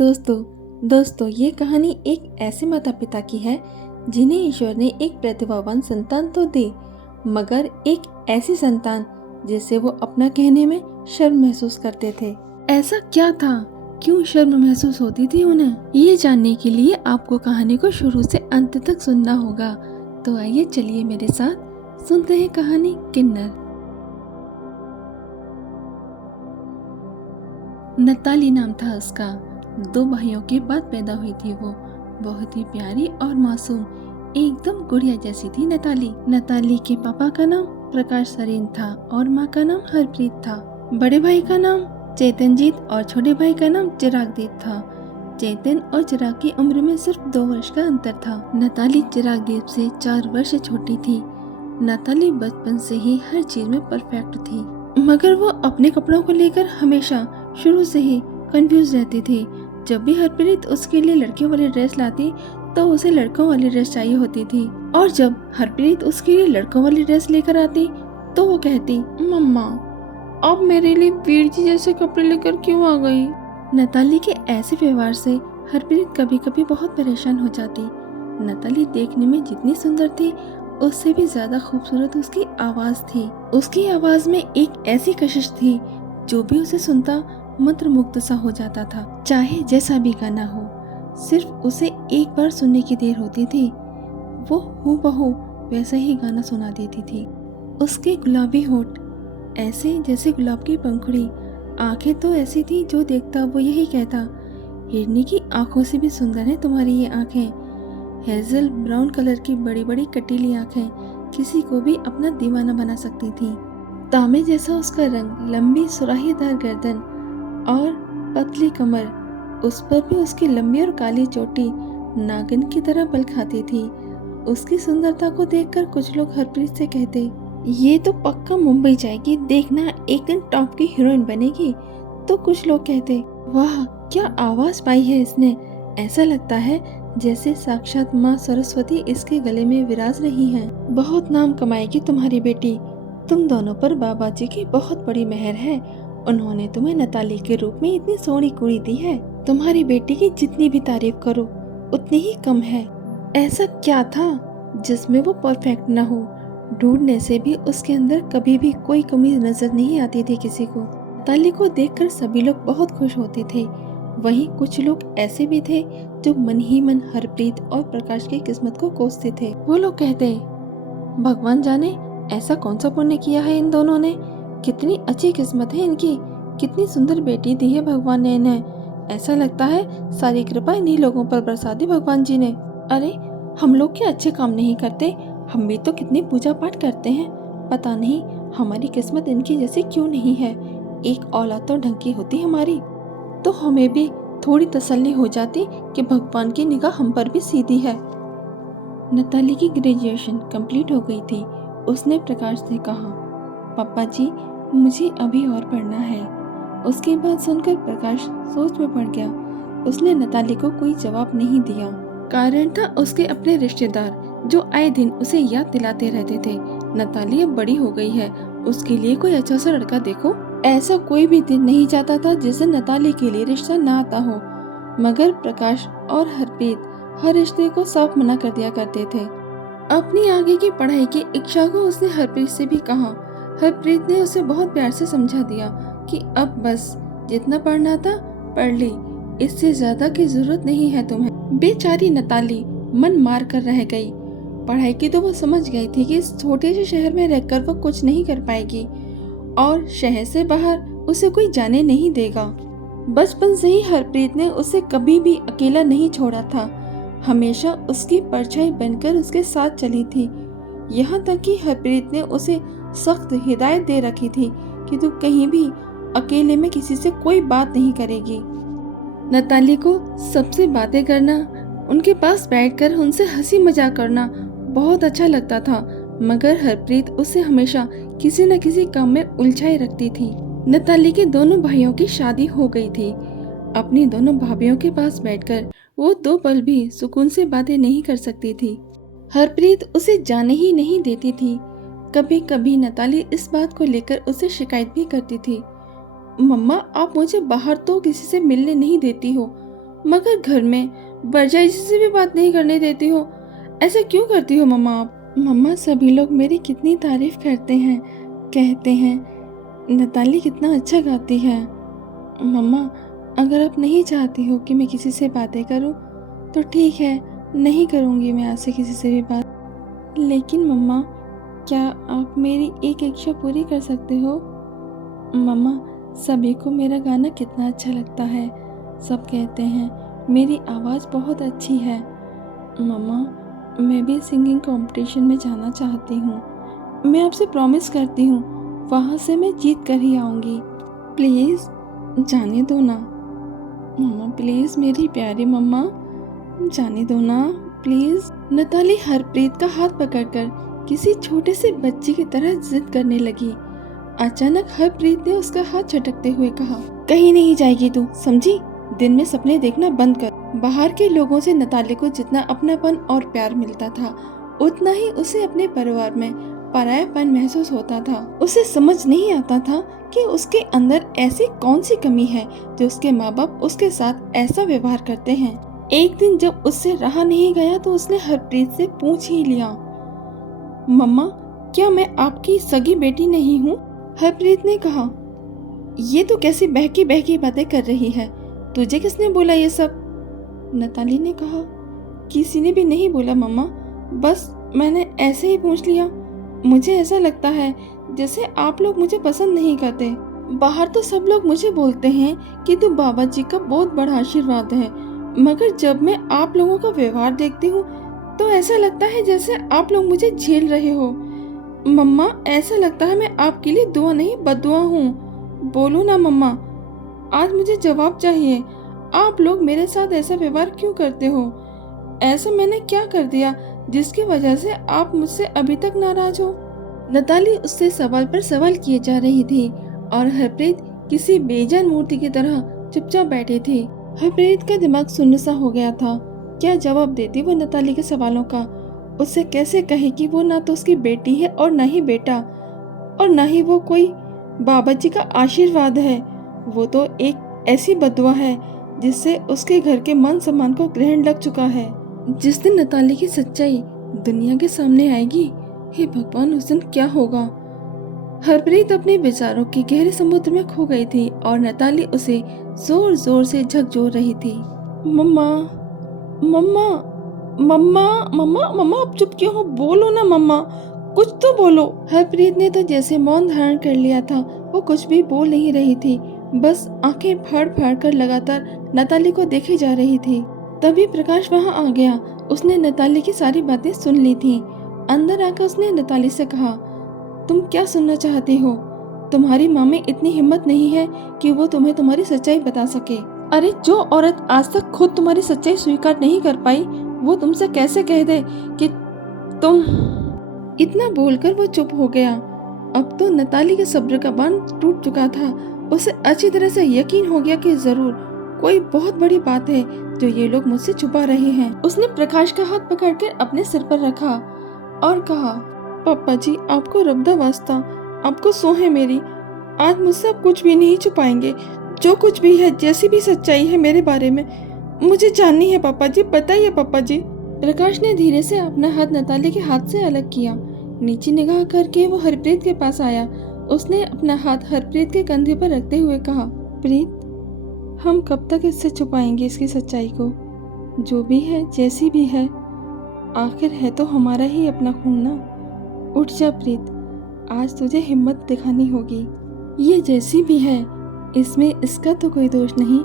दोस्तों ये कहानी एक ऐसे माता पिता की है जिन्हें ईश्वर ने एक प्रतिभावान संतान तो दी, मगर एक ऐसी संतान जिसे वो अपना कहने में शर्म महसूस करते थे। ऐसा क्या था, क्यों शर्म महसूस होती थी उन्हें? ये जानने के लिए आपको कहानी को शुरू से अंत तक सुनना होगा। तो आइए चलिए मेरे साथ सुनते हैं कहानी किन्नर। नताली नाम था उसका। 2 भाइयों के बाद पैदा हुई थी वो। बहुत ही प्यारी और मासूम, एकदम गुड़िया जैसी थी नताली। नताली के पापा का नाम प्रकाश सरीन था और माँ का नाम हरप्रीत था। बड़े भाई का नाम चेतनजीत और छोटे भाई का नाम चिरागदीप था। चेतन और चिराग की उम्र में सिर्फ 2 वर्ष का अंतर था। नताली चिरागदीप से 4 वर्ष छोटी थी। नताली बचपन से ही हर चीज में परफेक्ट थी, मगर वो अपने कपड़ों को लेकर हमेशा शुरू से ही कंफ्यूज रहती थी। जब भी हरप्रीत उसके लिए लड़कियों वाली ड्रेस लाती तो उसे लड़कों वाली ड्रेस चाहिए होती थी, और जब हरप्रीत उसके लिए लड़कों वाली ड्रेस लेकर आती तो वो कहती, मम्मा आप मेरे लिए वीर जी जैसे कपड़े लेकर क्यों आ गई? नताली के ऐसे व्यवहार से हरप्रीत कभी कभी बहुत परेशान हो जाती। नताली देखने में जितनी सुंदर थी उससे भी ज्यादा खूबसूरत उसकी आवाज थी। उसकी आवाज में एक ऐसी कशिश थी जो भी उसे सुनता मंत्रमुग्ध सा हो जाता था। चाहे जैसा भी गाना हो, सिर्फ उसे एक बार सुनने की देर होती थी, वो हूबहू वैसा ही गाना सुना देती थी। उसके गुलाबी होठ ऐसे जैसे गुलाब की पंखुड़ी, आंखें तो ऐसी थी जो देखता वो यही कहता, हिरनी की आंखों से भी सुंदर है तुम्हारी ये आंखें। हेजल ब्राउन कलर की बड़ी बड़ी कटीली आंखें किसी को भी अपना दीवाना बना सकती थी। तांबे जैसा उसका रंग, लंबी सुराहीदार गर्दन और पतली कमर, उस पर भी उसकी लंबी और काली चोटी नागिन की तरह बल खाती थी। उसकी सुंदरता को देखकर कुछ लोग हरप्रीत से कहते, ये तो पक्का मुंबई जाएगी, देखना एक दिन टॉप की हीरोइन बनेगी। तो कुछ लोग कहते, वाह क्या आवाज पाई है इसने, ऐसा लगता है जैसे साक्षात माँ सरस्वती इसके गले में विराज रही हैं। बहुत नाम कमाएगी तुम्हारी बेटी, तुम दोनों पर बाबा जी की बहुत बड़ी मेहर है, उन्होंने तुम्हें नताली के रूप में इतनी सोहनी कुड़ी दी है। तुम्हारी बेटी की जितनी भी तारीफ करो उतनी ही कम है। ऐसा क्या था जिसमें वो परफेक्ट न हो? ढूंढने से भी उसके अंदर कभी भी कोई कमी नजर नहीं आती थी किसी को। नताली को देखकर सभी लोग बहुत खुश होते थे। वहीं कुछ लोग ऐसे भी थे जो मन ही मन हरप्रीत और प्रकाश की किस्मत को कोसते थे। वो लोग कहते, भगवान जाने ऐसा कौन सा पुण्य किया है इन दोनों ने, कितनी अच्छी किस्मत है इनकी, कितनी सुंदर बेटी दी है भगवान ने इन्हें। ऐसा लगता है सारी कृपा इन्हीं लोगों पर बरसा दी भगवान जी ने। अरे हम लोग क्या अच्छे काम नहीं करते, हम भी तो कितनी पूजा पाठ करते हैं, पता नहीं हमारी किस्मत इनकी जैसी क्यों नहीं है। एक औलाद तो ढंग की होती हमारी तो हमें भी थोड़ी तसल्ली हो जाती कि भगवान की निगाह हम पर भी सीधी है। नताली की ग्रेजुएशन कंप्लीट हो गई थी। उसने प्रकाश से कहा, पापा जी मुझे अभी और पढ़ना है। उसकी बात सुनकर प्रकाश सोच में पड़ गया। उसने नताली को कोई जवाब नहीं दिया। कारण था उसके अपने रिश्तेदार जो आए दिन उसे याद दिलाते रहते थे, नताली अब बड़ी हो गई है, उसके लिए कोई अच्छा सा लड़का देखो। ऐसा कोई भी दिन नहीं जाता था जिसे नताली के लिए रिश्ता ना आता हो, मगर प्रकाश और हरप्रीत हर रिश्ते को साफ मना कर दिया करते थे। अपनी आगे की पढ़ाई की इच्छा को उसने हरप्रीत से भी कहा। हरप्रीत ने उसे बहुत प्यार से समझा दिया कि अब बस जितना पढ़ना था पढ़ ली, इससे ज्यादा की जरूरत नहीं है तुम्हें। बेचारी नताली मन मार कर रह गई। पढ़ाई की तो वो समझ गई थी कि इस छोटे से शहर में रहकर वो कुछ नहीं कर पाएगी और शहर से बाहर उसे कोई जाने नहीं देगा। बचपन से ही हरप्रीत ने उसे कभी भी अकेला नहीं छोड़ा था, हमेशा उसकी परछाई बनकर उसके साथ चली थी। यहाँ तक कि हरप्रीत ने उसे सख्त हिदायत दे रखी थी कि तू कहीं भी अकेले में किसी से कोई बात नहीं करेगी। नताली को सबसे बातें करना, उनके पास बैठकर उनसे हंसी मजाक करना बहुत अच्छा लगता था, मगर हरप्रीत उसे हमेशा किसी न किसी काम में उलझाए रखती थी। नताली के दोनों भाइयों की शादी हो गई थी। अपनी दोनों भाभियों के पास बैठकर वो 2 पल भी सुकून से बातें नहीं कर सकती थी। हरप्रीत उसे जाने ही नहीं देती थी। कभी कभी नताली इस बात को लेकर उसे शिकायत भी करती थी, मम्मा आप मुझे बाहर तो किसी से मिलने नहीं देती हो, मगर घर में बरजाई जी से भी बात नहीं करने देती हो। ऐसा क्यों करती हो मम्मा आप? मम्मा, सभी लोग मेरी कितनी तारीफ करते हैं, कहते हैं नताली कितना अच्छा गाती है। मम्मा, अगर आप नहीं चाहती हो कि मैं किसी से बातें करूं तो ठीक है, नहीं करूंगी मैं आपसे किसी से भी बात। लेकिन मम्मा, क्या आप मेरी एक इच्छा पूरी कर सकते हो? मम्मा, सभी को मेरा गाना कितना अच्छा लगता है। सब कहते हैं मेरी आवाज़ बहुत अच्छी है। मम्मा, मैं भी सिंगिंग कंपटीशन में जाना चाहती हूँ। मैं आपसे प्रॉमिस करती हूँ, वहाँ से मैं जीत कर ही आऊँगी। प्लीज़ जाने दो ना मम्मा, प्लीज़ मेरी प्यारी मम्मा, जाने दो ना प्लीज़। नताली हरप्रीत का हाथ पकड़कर किसी छोटे से बच्चे की तरह जिद करने लगी। अचानक हरप्रीत ने उसका हाथ झटकते हुए कहा, कहीं नहीं जाएगी तू, समझी? दिन में सपने देखना बंद कर। बाहर के लोगों से नताली को जितना अपनापन और प्यार मिलता था, उतना ही उसे अपने परिवार में परायापन महसूस होता था। उसे समझ नहीं आता था कि उसके अंदर ऐसी कौन सी कमी है जो उसके माँ बाप उसके साथ ऐसा व्यवहार करते हैं। एक दिन जब उससे रहा नहीं गया तो उसने हरप्रीत से पूछ ही लिया, मम्मा, क्या मैं आपकी सगी बेटी नहीं हूँ? हरप्रीत ने कहा, ये तो कैसी बहकी बहकी बातें कर रही है, तुझे किसने बोला ये सब? नताली ने कहा, किसी ने भी नहीं बोला मम्मा, बस मैंने ऐसे ही पूछ लिया। मुझे ऐसा लगता है जैसे आप लोग मुझे पसंद नहीं करते। बाहर तो सब लोग मुझे बोलते हैं कि तू बाबा जी का बहुत बड़ा आशीर्वाद है, मगर जब मैं आप लोगों का व्यवहार देखती हूँ तो ऐसा लगता है जैसे आप लोग मुझे झेल रहे हो। मम्मा, ऐसा लगता है मैं आपके लिए दुआ नहीं बद्दुआ हूँ। बोलो ना मम्मा, आज मुझे जवाब चाहिए। आप लोग मेरे साथ ऐसा व्यवहार क्यों करते हो? ऐसा मैंने क्या कर दिया जिसकी वजह से आप मुझसे अभी तक नाराज हो? नताली उससे सवाल पर सवाल किए जा रही थी और हरप्रीत किसी बेजान मूर्ति की तरह चुपचाप बैठी थी। हरप्रीत का दिमाग सुन्न सा हो गया था। क्या जवाब देती वो नताली के सवालों का? उससे कैसे कहे कि वो ना तो उसकी बेटी है और ना ही बेटा, और ना ही वो कोई बाबा जी का आशीर्वाद है। वो तो एक ऐसी बदुआ है जिससे उसके घर के मान सम्मान को ग्रहण लग चुका है। जिस दिन नताली की सच्चाई दुनिया के सामने आएगी, हे भगवान, उस दिन क्या होगा? हरप्रीत अपने विचारों के गहरे समुद्र में खो गई थी और नताली उसे जोर जोर से झकझोर रही थी। मम्मा, मम्मा, मम्मा, मम्मा, मम्मा, आप चुप क्यों हो? बोलो ना मम्मा, कुछ तो बोलो। हरप्रीत ने तो जैसे मौन धारण कर लिया था। वो कुछ भी बोल नहीं रही थी, बस आंखें फाड़ फाड़ कर लगातार नताली को देखे जा रही थी। तभी प्रकाश वहां आ गया। उसने नताली की सारी बातें सुन ली थी। अंदर आकर उसने नताली से कहा, तुम क्या सुनना चाहती हो? तुम्हारी माँ में इतनी हिम्मत नहीं है कि वो तुम्हें तुम्हारी सच्चाई बता सके। अरे, जो औरत आज तक खुद तुम्हारी सच्चाई स्वीकार नहीं कर पाई, वो तुमसे कैसे कह दे कि तुम। इतना बोलकर वो चुप हो गया। अब तो नताली के सब्र का बांध टूट चुका था। उसे अच्छी तरह से यकीन हो गया कि जरूर कोई बहुत बड़ी बात है जो ये लोग मुझसे छुपा रहे हैं। उसने प्रकाश का हाथ पकड़कर अपने सिर पर रखा और कहा, पापा जी, आपको रब्दा वास्ता, आपको सौं है मेरी, आज मुझसे आप कुछ भी नहीं छुपाएंगे। जो कुछ भी है, जैसी भी सच्चाई है मेरे बारे में, मुझे जाननी है पापा जी, बताइए पापा जी। प्रकाश ने धीरे से अपना हाथ नताली के हाथ से अलग किया। नीचे निगाह करके वो हरप्रीत के पास आया। उसने अपना हाथ हरप्रीत के कंधे पर रखते हुए कहा, प्रीत, हम कब तक इससे छुपाएंगे इसकी सच्चाई को? जो भी है, जैसी भी है, आखिर है तो हमारा ही अपना खून ना। उठ जा प्रीत, आज तुझे हिम्मत दिखानी होगी। ये जैसी भी है, इसमें इसका तो कोई दोष नहीं,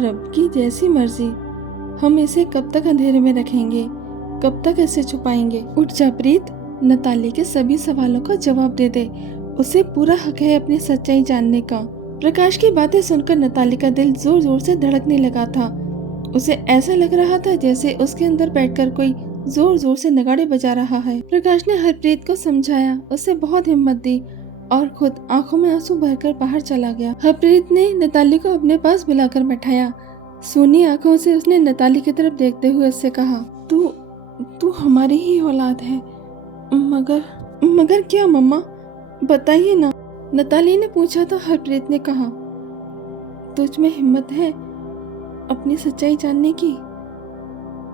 रब की जैसी मर्जी। हम इसे कब तक अंधेरे में रखेंगे, कब तक इसे छुपाएंगे? उठ जा प्रीत, नताली के सभी सवालों का जवाब दे दे। उसे पूरा हक है अपनी सच्चाई जानने का। प्रकाश की बातें सुनकर नताली का दिल जोर जोर से धड़कने लगा था। उसे ऐसा लग रहा था जैसे उसके अंदर बैठकर कोई जोर जोर से नगाड़े बजा रहा है। प्रकाश ने हरप्रीत को समझाया, उसे बहुत हिम्मत दी और खुद आंखों में आंसू भरकर बाहर चला गया। हरप्रीत ने नताली को अपने पास बुलाकर बैठाया। सूनी आंखों से उसने नताली की तरफ देखते हुए उससे कहा, तू हमारी ही औलाद है। मगर क्या मम्मा, बताइए ना, नताली ने पूछा तो हरप्रीत ने कहा, तुझ में हिम्मत है? अपनी सच्चाई जानने की।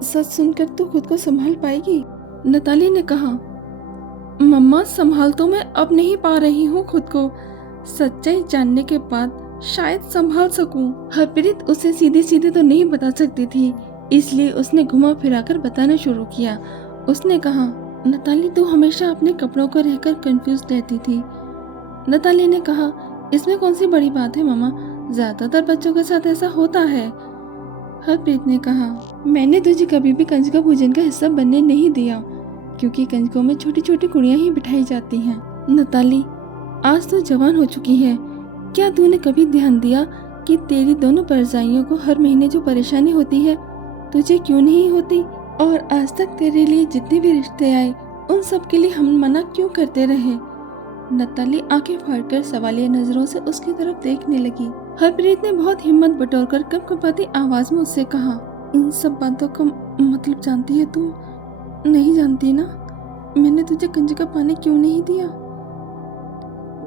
सच सुनकर तो खुद को संभाल पाएगी। नताली ने कहा, मम्मा संभाल तो मैं अब नहीं पा रही हूँ खुद को, सच्चाई जानने के बाद शायद संभाल सकूं। हरप्रीत उसे सीधे सीधे तो नहीं बता सकती थी, इसलिए उसने घुमा फिराकर बताना शुरू किया। उसने कहा, नताली तू हमेशा अपने कपड़ों को रहकर कंफ्यूज रहती थी। नताली ने कहा, इसमें कौन सी बड़ी बात है मामा, ज्यादातर बच्चों के साथ ऐसा होता है। हरप्रीत ने कहा, मैंने तुझे कभी भी कंजका पूजन का हिस्सा बनने नहीं दिया, क्योंकि कंजकों में छोटी छोटी कुड़ियां ही बिठाई जाती हैं। नताली, आज तो जवान हो चुकी है, क्या तूने कभी ध्यान दिया कि तेरी दोनों परजाइयों को हर महीने जो परेशानी होती है तुझे क्यों नहीं होती? और आज तक तेरे लिए जितने भी रिश्ते आए उन सब के लिए हम मना क्यों करते रहे? नताली आंखें फाड़कर सवालिया नजरों से उसकी तरफ देखने लगी। हरप्रीत ने बहुत हिम्मत बटोरकर कपकपाती आवाज में उससे कहा, इन सब बातों का मतलब जानती है तू? नहीं जानती ना? मैंने तुझे कंजका पाने क्यों नहीं दिया?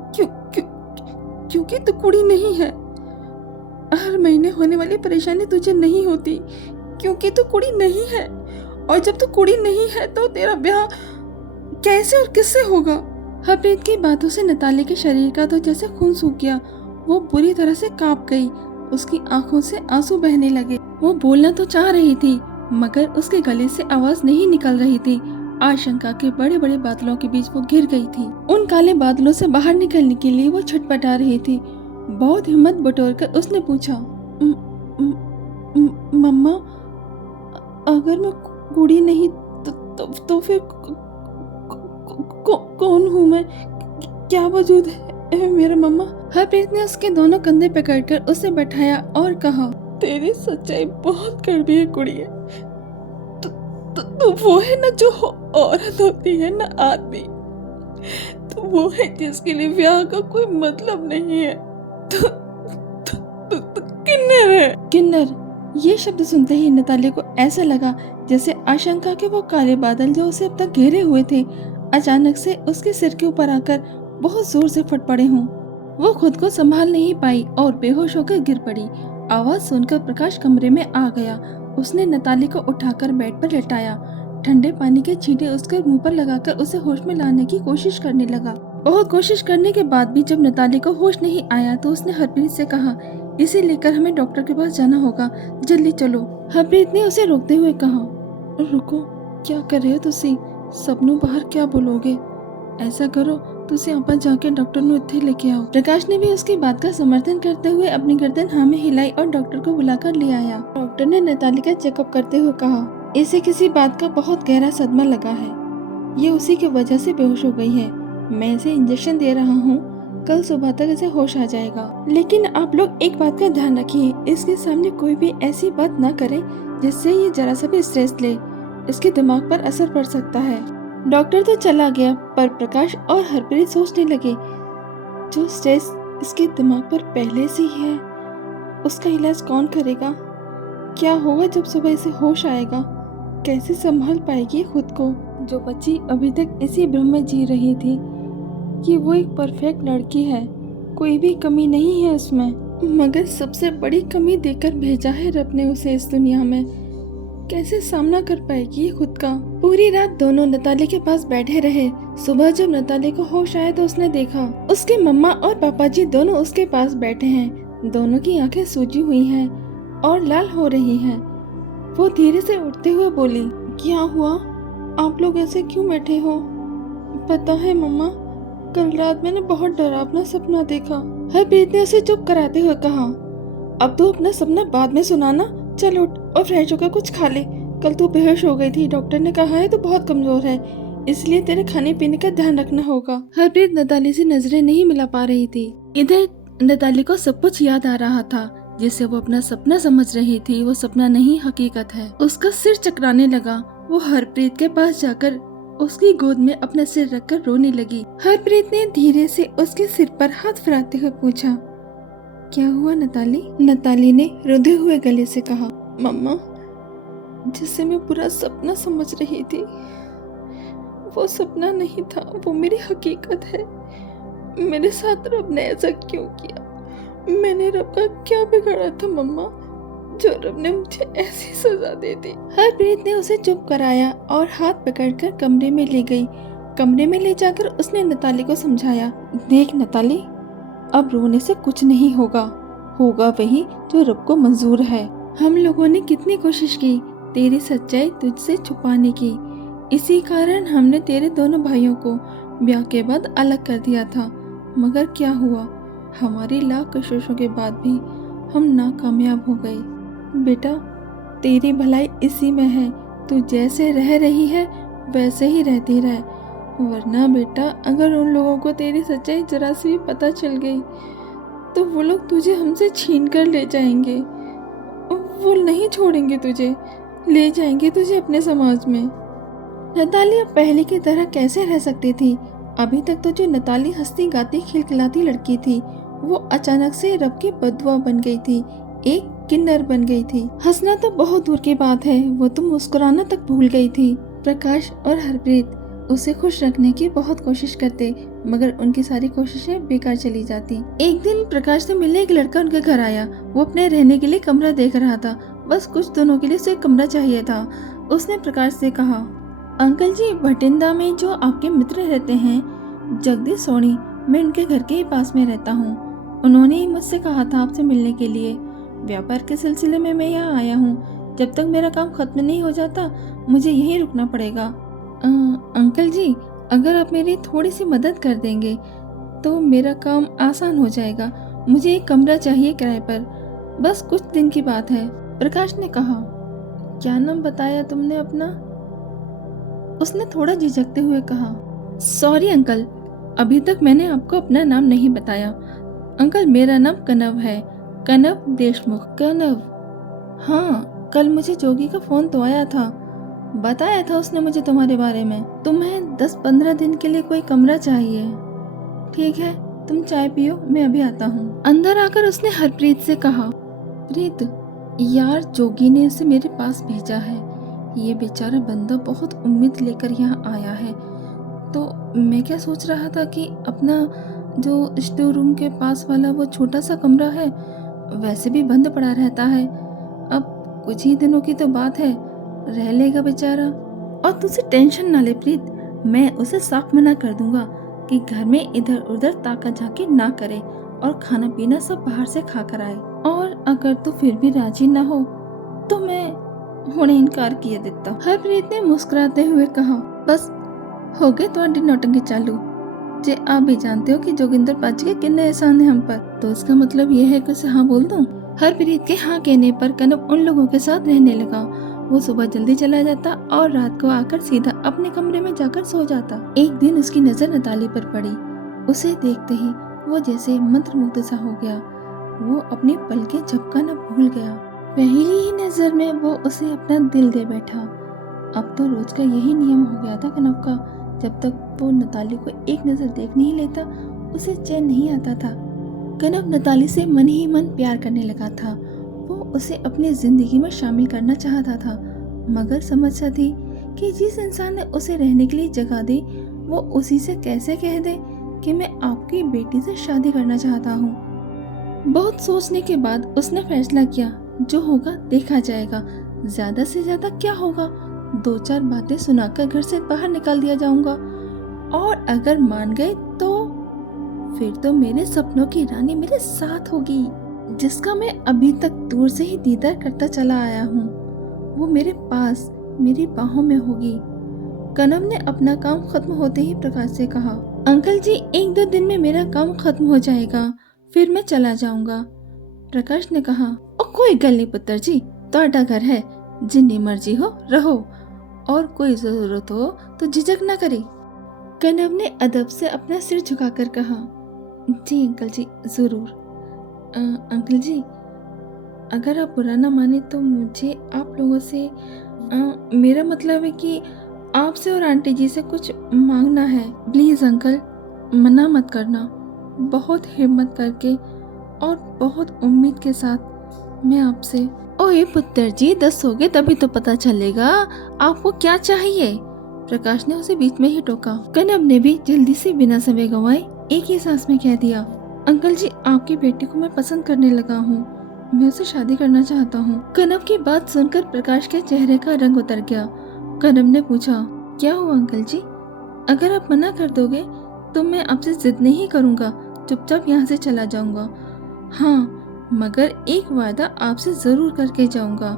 क्यों क्यों क्योंकि तू कुड़ी नहीं है। हर महीने होने वाली परेशानी तुझे नहीं होती क्योंकि तू कुड़ी नहीं है। और जब तू कुड़ी नहीं है तो तेरा ब्याह कैसे और किससे होगा? हरप्रीत की बातों से नताली के शरीर का तो जैसे खून सूख गया। वो बुरी तरह से कांप गई। उसकी आंखों से आंसू बहने लगे। वो बोलना तो चाह रही थी मगर उसके गले से आवाज नहीं निकल रही थी। आशंका के बड़े बड़े बादलों के बीच वो गिर गई थी। उन काले बादलों से बाहर निकलने के लिए वो छटपटा रही थी। बहुत हिम्मत बटोरकर उसने पूछा, मम्मा अगर मैं कुड़ी नहीं तो फिर कौन हूँ मैं? क्या वजूद है मेरा मम्मा? हरप्रीत ने उसके दोनों कंधे पकड़कर उसे बैठाया और कहा, तेरी सच्चाई बहुत कड़वी है कुड़िए। तो वो है ना जो औरत होती है ना आदमी, तो वो है जिसके लिए ब्याह का कोई मतलब नहीं है। तो किन्नर है। किन्नर, ये शब्द सुनते ही नताली को ऐसा लगा जैसे आशंका के वो काले बादल जो उसे अब तक घेरे हुए थे अचानक से उसके सिर के ऊपर आकर बहुत जोर से फट पड़े हों। वो खुद को संभाल नहीं पाई और बेहोश होकर गिर पड़ी। आवाज सुनकर प्रकाश कमरे में आ गया। उसने नताली को उठाकर बेड पर लेटाया। ठंडे पानी के छींटे उसके मुंह पर लगाकर उसे होश में लाने की कोशिश करने लगा। बहुत कोशिश करने के बाद भी जब नताली को होश नहीं आया तो उसने हरप्रीत से कहा, इसे लेकर हमें डॉक्टर के पास जाना होगा, जल्दी चलो। हरप्रीत ने उसे रोकते हुए कहा, रुको, क्या कर रहे हो तुसी? सबनों बाहर क्या बोलोगे? ऐसा करो तुसी आप जाके डॉक्टर नु इत्थे लेके आओ। प्रकाश ने भी उसकी बात का समर्थन करते हुए अपनी गर्दन हाँ में हिलाई और डॉक्टर को बुलाकर ले आया। डॉक्टर ने नताली का चेकअप करते हुए कहा, इसे किसी बात का बहुत गहरा सदमा लगा है, ये उसी की वजह से बेहोश हो गई है। मैं इसे इंजेक्शन दे रहा हूँ, कल सुबह तक इसे होश आ जाएगा। लेकिन आप लोग एक बात का ध्यान रखिए, इसके सामने कोई भी ऐसी बात न करे जिससे ये जरा सा भी स्ट्रेस ले, इसके दिमाग पर असर पड़ सकता है। डॉक्टर तो चला गया पर प्रकाश और हरप्रीत सोचने लगे, जो स्ट्रेस इसके दिमाग पर पहले से ही है उसका इलाज कौन करेगा? क्या होगा जब सुबह इसे होश आएगा? कैसे संभाल पाएगी खुद को? जो बच्ची अभी तक इसी भ्रम में जी रही थी कि वो एक परफेक्ट लड़की है, कोई भी कमी नहीं है उसमें, मगर सबसे बड़ी कमी देकर भेजा है रब ने उसे इस दुनिया में। कैसे सामना कर पाएगी ये खुद का? पूरी रात दोनों नताली के पास बैठे रहे। सुबह जब नताली को होश आया तो उसने देखा उसके मम्मा और पापा जी दोनों उसके पास बैठे हैं। दोनों की आंखें सूजी हुई हैं और लाल हो रही हैं। वो धीरे से उठते हुए बोली, क्या हुआ? आप लोग ऐसे क्यों बैठे हो? पता है मम्मा, कल रात मैंने बहुत डरावना सपना देखा। हरप्रीत ने उसे चुप कराते हुए कहा, अब तो अपना सपना बाद में सुनाना, चल उठ और फ्रेश होकर कुछ खा ले। कल तू बेहोश हो गई थी, डॉक्टर ने कहा है तो बहुत कमजोर है, इसलिए तेरे खाने पीने का ध्यान रखना होगा। हरप्रीत नताली से नजरें नहीं मिला पा रही थी। इधर नताली को सब कुछ याद आ रहा था जिसे वो अपना सपना समझ रही थी। वो सपना नहीं हकीकत है। उसका सिर चकराने लगा। वो हरप्रीत के पास जाकर उसकी गोद में अपना सिर रखकर रोने लगी। हरप्रीत ने धीरे से उसके सिर पर हाथ फिराते हुए पूछा, क्या हुआ नताली? नताली ने रुंधे हुए गले से कहा, मम्मा, जिसे मैं पूरा सपना समझ रही थी वो सपना नहीं था, वो मेरी हकीकत है। मेरे साथ रब ने ऐसा क्यों किया? मैंने रब का क्या बिगाड़ा था मम्मा? जो रब ने मुझे ऐसी सजा दे दी। हरप्रीत ने उसे चुप कराया और हाथ पकड़कर कमरे में ले गई। कमरे में ले जाकर उसने नताली को समझाया, देख नताली, अब रोने से कुछ नहीं होगा, होगा वही जो रब को मंजूर है। हम लोगों ने कितनी कोशिश की तेरी सच्चाई तुझसे छुपाने की, इसी कारण हमने तेरे दोनों भाइयों को ब्याह के बाद अलग कर दिया था। मगर क्या हुआ, हमारी लाख कोशिशों के बाद भी हम नाकामयाब हो गए। बेटा, तेरी भलाई इसी में है, तू जैसे रह रही है वैसे ही रहती रह, वरना बेटा अगर उन लोगों को तेरी सच्चाई जरा सी भी पता चल गई तो वो लोग तुझे हमसे छीन कर ले जाएंगे। वो नहीं छोड़ेंगे तुझे, ले जाएंगे तुझे अपने समाज में। नताली अब पहले की तरह कैसे रह सकती थी? अभी तक तो जो नताली हंसती गाती खिलखिलाती लड़की थी, वो अचानक से रब की बददुआ बन गई थी, एक किन्नर बन गई थी। हंसना तो बहुत दूर की बात है, वो तो मुस्कुराना तक भूल गई थी। प्रकाश और हरप्रीत उसे खुश रखने की बहुत कोशिश करते, मगर उनकी सारी कोशिशें बेकार चली जाती। एक दिन प्रकाश से मिलने एक लड़का उनके घर आया। वो अपने रहने के लिए कमरा देख रहा था, बस कुछ दिनों के लिए उसे कमरा चाहिए था। उसने प्रकाश से कहा, अंकल जी, भटिंडा में जो आपके मित्र रहते हैं जगदीश सोनी, मैं उनके घर के ही पास में रहता हूँ। उन्होंने ही मुझसे कहा था आपसे मिलने के लिए। व्यापार के सिलसिले में मैं यहाँ आया हूँ, जब तक मेरा काम खत्म नहीं हो जाता मुझे यहीं रुकना पड़ेगा। अंकल जी, अगर आप मेरी थोड़ी सी मदद कर देंगे तो मेरा काम आसान हो जाएगा। मुझे एक कमरा चाहिए किराए पर, बस कुछ दिन की बात है। प्रकाश ने कहा, क्या नाम बताया तुमने अपना? उसने थोड़ा झिझकते हुए कहा, सॉरी अंकल, अभी तक मैंने आपको अपना नाम नहीं बताया। अंकल, मेरा नाम कनव है, कनव देशमुख। कनव? हाँ, कल मुझे जोगी का फोन तो आया था, बताया था उसने मुझे तुम्हारे बारे में। तुम्हें 10-15 दिन के लिए कोई कमरा चाहिए। ठीक है, तुम चाय पियो, मैं अभी आता हूँ। अंदर आकर उसने हरप्रीत से कहा, प्रीत यार, जोगी ने उसे मेरे पास भेजा है। ये बेचारा बंदा बहुत उम्मीद लेकर यहाँ आया है, तो मैं क्या सोच रहा था कि अपना जो स्टोर रूम के पास वाला वो छोटा सा कमरा है, वैसे भी बंद पड़ा रहता है, अब कुछ ही दिनों की तो बात है, रह लेगा बेचारा। और तुझे टेंशन ना ले प्रीत, मैं उसे साफ मना कर दूंगा कि घर में इधर उधर ताका झाकी ना करे और खाना पीना सब बाहर से खा कर आए। और अगर तू फिर भी राजी ना हो तो मैं हुणे इनकार किए देता। हरप्रीत ने मुस्कुराते हुए कहा, बस हो गए तुम्हारी नौटंकी चालू। जे आप भी जानते हो कि जोगिंदर पाजी के कितने एहसान है हम पर, तो इसका मतलब यह है कि उसे हाँ बोल दूं। हरप्रीत के हाँ कहने पर कनव उन लोगों के साथ रहने लगा। वो सुबह जल्दी चला जाता और रात को आकर सीधा अपने कमरे में जाकर सो जाता। एक दिन उसकी नजर नताली पर पड़ी। उसे देखते ही वो जैसे मंत्रमुग्ध सा हो गया। वो अपनी पलकें झपकाना भूल गया। पहली ही नजर में वो उसे अपना दिल दे बैठा। अब तो रोज का यही नियम हो गया था कनव का, जब तक वो नताली को एक नजर देख नहीं लेता उसे चैन नहीं आता था। कनव नताली से मन ही मन प्यार करने लगा था। वो उसे अपनी जिंदगी में शामिल करना चाहता था, मगर समझता थी कि जिस इंसान ने उसे रहने के लिए जगह दी वो उसी से कैसे कह दे कि मैं आपकी बेटी से शादी करना चाहता हूँ। बहुत सोचने के बाद उसने फैसला किया, जो होगा देखा जाएगा, ज्यादा से ज्यादा क्या होगा, 2-4 बातें सुनाकर घर से बाहर निकाल दिया जाऊंगा, और अगर मान गए तो फिर तो मेरे सपनों की रानी मेरे साथ होगी, जिसका मैं अभी तक दूर से ही दीदार करता चला आया हूँ। वो मेरे पास मेरी बाहों में होगी। कनव ने अपना काम खत्म होते ही प्रकाश से कहा, अंकल जी, 1-2 दिन में मेरा काम खत्म हो जाएगा, फिर मैं चला जाऊंगा। प्रकाश ने कहा, ओ कोई गल नहीं पुत्र जी, ਤੁਹਾਡਾ घर है, जिन्नी मर्जी हो रहो, और कोई जरूरत हो तो झिझक ना करे। कनव ने अदब से अपना सिर झुकाकर कहा, जी अंकल जी, जरूर। अंकल जी, अगर आप बुरा ना माने तो मुझे आप लोगों से मेरा मतलब है कि आपसे और आंटी जी से कुछ मांगना है। प्लीज अंकल, मना मत करना। बहुत हिम्मत करके और बहुत उम्मीद के साथ मैं आपसे। ओए पुत्र जी, दसोगे तभी तो पता चलेगा आपको क्या चाहिए। प्रकाश ने उसे बीच में ही टोका। कनव ने भी जल्दी से बिना समय गंवाए एक ही सांस में कह दिया, अंकल जी, आपकी बेटी को मैं पसंद करने लगा हूँ मैं उससे शादी करना चाहता हूँ। कनव की बात सुनकर प्रकाश के चेहरे का रंग उतर गया। कनव ने पूछा, क्या हुआ अंकल जी? अगर आप मना कर दोगे तो मैं आपसे जिद नहीं करूँगा, चुपचाप यहाँ से चला जाऊँगा। हाँ, मगर एक वादा आपसे ज़रूर करके जाऊँगा,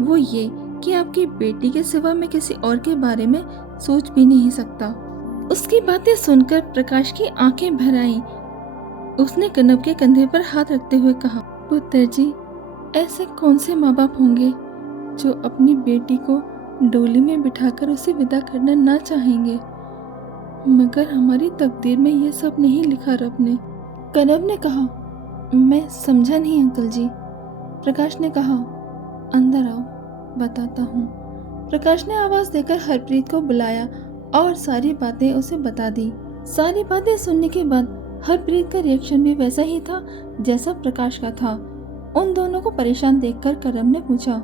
वो ये कि आपकी बेटी के सिवा मैं किसी और के बारे में सोच भी नहीं सकता। उसकी बातें सुनकर प्रकाश की आंखें भर आईं। उसने कनव के कंधे पर हाथ रखते हुए कहा, पुत्र जी, ऐसे कौन से माँ बाप होंगे जो अपनी बेटी को डोली में बिठाकर उसे विदा करना ना चाहेंगे, मगर हमारी तकदीर में ये सब नहीं लिखा रब ने। कनव ने कहा, मैं समझा नहीं अंकल जी। प्रकाश ने कहा, अंदर आओ, बताता हूँ। प्रकाश ने आवाज देकर हरप्रीत को बुलाया और सारी बातें उसे बता दी। सारी बातें सुनने के बाद हरप्रीत का रिएक्शन भी वैसा ही था जैसा प्रकाश का था। उन दोनों को परेशान देखकर करम ने पूछा,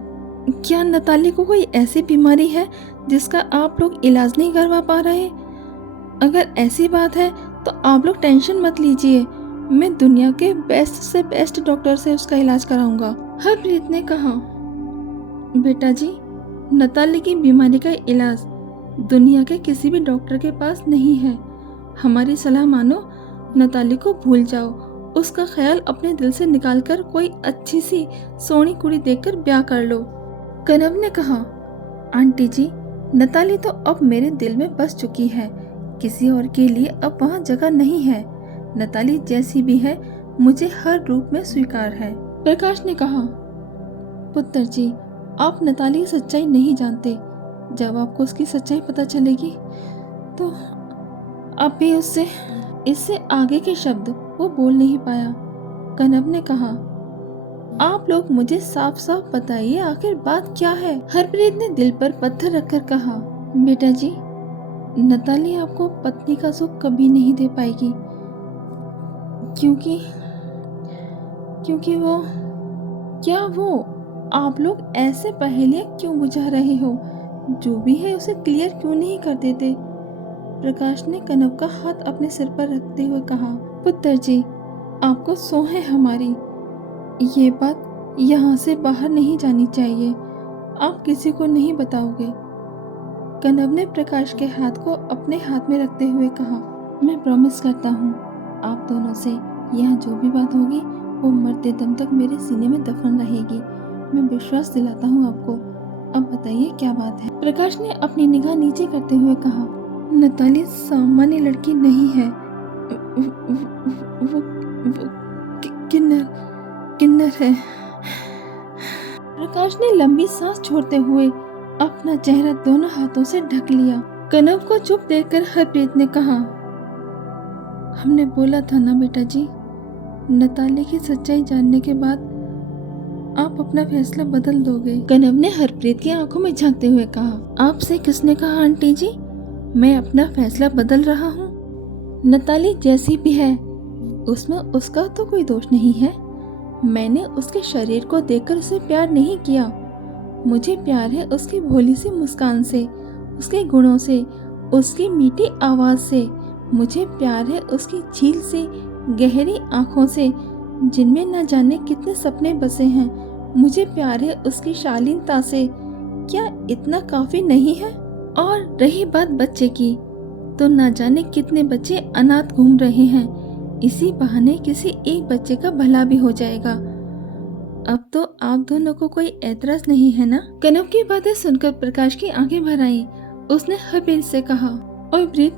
क्या नताली को कोई ऐसी बीमारी है जिसका आप लोग इलाज नहीं करवा पा रहे? अगर ऐसी बात है तो आप लोग टेंशन मत लीजिए, मैं दुनिया के बेस्ट से बेस्ट डॉक्टर से उसका इलाज कराऊंगा। हरप्रीत ने कहा, बेटा जी, नताली की बीमारी का इलाज दुनिया के किसी भी डॉक्टर के पास नहीं है। हमारी सलाह मानो, नताली को भूल जाओ, उसका ख्याल अपने दिल से निकालकर कोई अच्छी सी सोनी कुड़ी देखकर ब्याह कर लो। कनव ने कहा, आंटी जी, नताली तो अब मेरे दिल में बस चुकी है, किसी और के लिए अब वहाँ जगह नहीं है। नताली जैसी भी है मुझे हर रूप में स्वीकार है। प्रकाश ने कहा, पुत्र जी, आप नताली की सच्चाई नहीं जानते। जब आपको उसकी सच्चाई पता चलेगी तो आप भी इससे आगे के शब्द वो बोल नहीं पाया। कनव ने कहा, आप लोग मुझे साफ साफ बताइए, आखिर बात क्या है? हरप्रीत ने दिल पर पत्थर रखकर कहा, बेटा जी, नताली आपको पत्नी का सुख कभी नहीं दे पाएगी, क्योंकि वो आप लोग ऐसे पहेलियां क्यों बुझा रहे हो? जो भी है उसे क्लियर क्यों नहीं कर देते? प्रकाश ने कनव का हाथ अपने सिर पर रखते हुए कहा, पुत्र जी, आपको सौं है हमारी, ये बात यहाँ से बाहर नहीं जानी चाहिए, आप किसी को नहीं बताओगे। कनव ने प्रकाश के हाथ को अपने हाथ में रखते हुए कहा, मैं प्रॉमिस करता हूँ, आप दोनों से यहाँ जो भी बात होगी वो मरते दम तक मेरे सीने में दफन रहेगी। मैं विश्वास दिलाता हूँ आपको। अब बताइए क्या बात है? प्रकाश ने अपनी निगाह नीचे करते हुए कहा, नताली सामान्य लड़की नहीं है, वो किन्नर है। प्रकाश ने लंबी सांस छोड़ते हुए अपना चेहरा दोनों हाथों से ढक लिया। कनव को चुप देखकर हरप्रीत ने कहा, हमने बोला था ना बेटा जी, नताली की सच्चाई जानने के बाद आप अपना फैसला बदल दोगे। कनव ने हरप्रीत की आंखों में झांकते हुए कहा, आपसे किसने कहा आंटी जी मैं अपना फैसला बदल रहा हूँ? नताली जैसी भी है उसमें उसका तो कोई दोष नहीं है। मैंने उसके शरीर को देखकर उसे प्यार नहीं किया, मुझे प्यार है उसकी भोली सी मुस्कान से, उसके गुणों से, उसकी मीठी आवाज से। मुझे प्यार है उसकी झील से, गहरी आंखों से जिनमें न जाने कितने सपने बसे हैं। मुझे प्यार है उसकी शालीनता से। क्या इतना काफी नहीं है? और रही बात बच्चे की, तो न जाने कितने बच्चे अनाथ घूम रहे हैं। इसी बहाने किसी एक बच्चे का भला भी हो जाएगा। अब तो आप दोनों को कोई एतराज नहीं है ना? कनव की बातें सुनकर प्रकाश की आंखें भर आईं। उसने हरप्रीत से कहा, ओए प्रीत,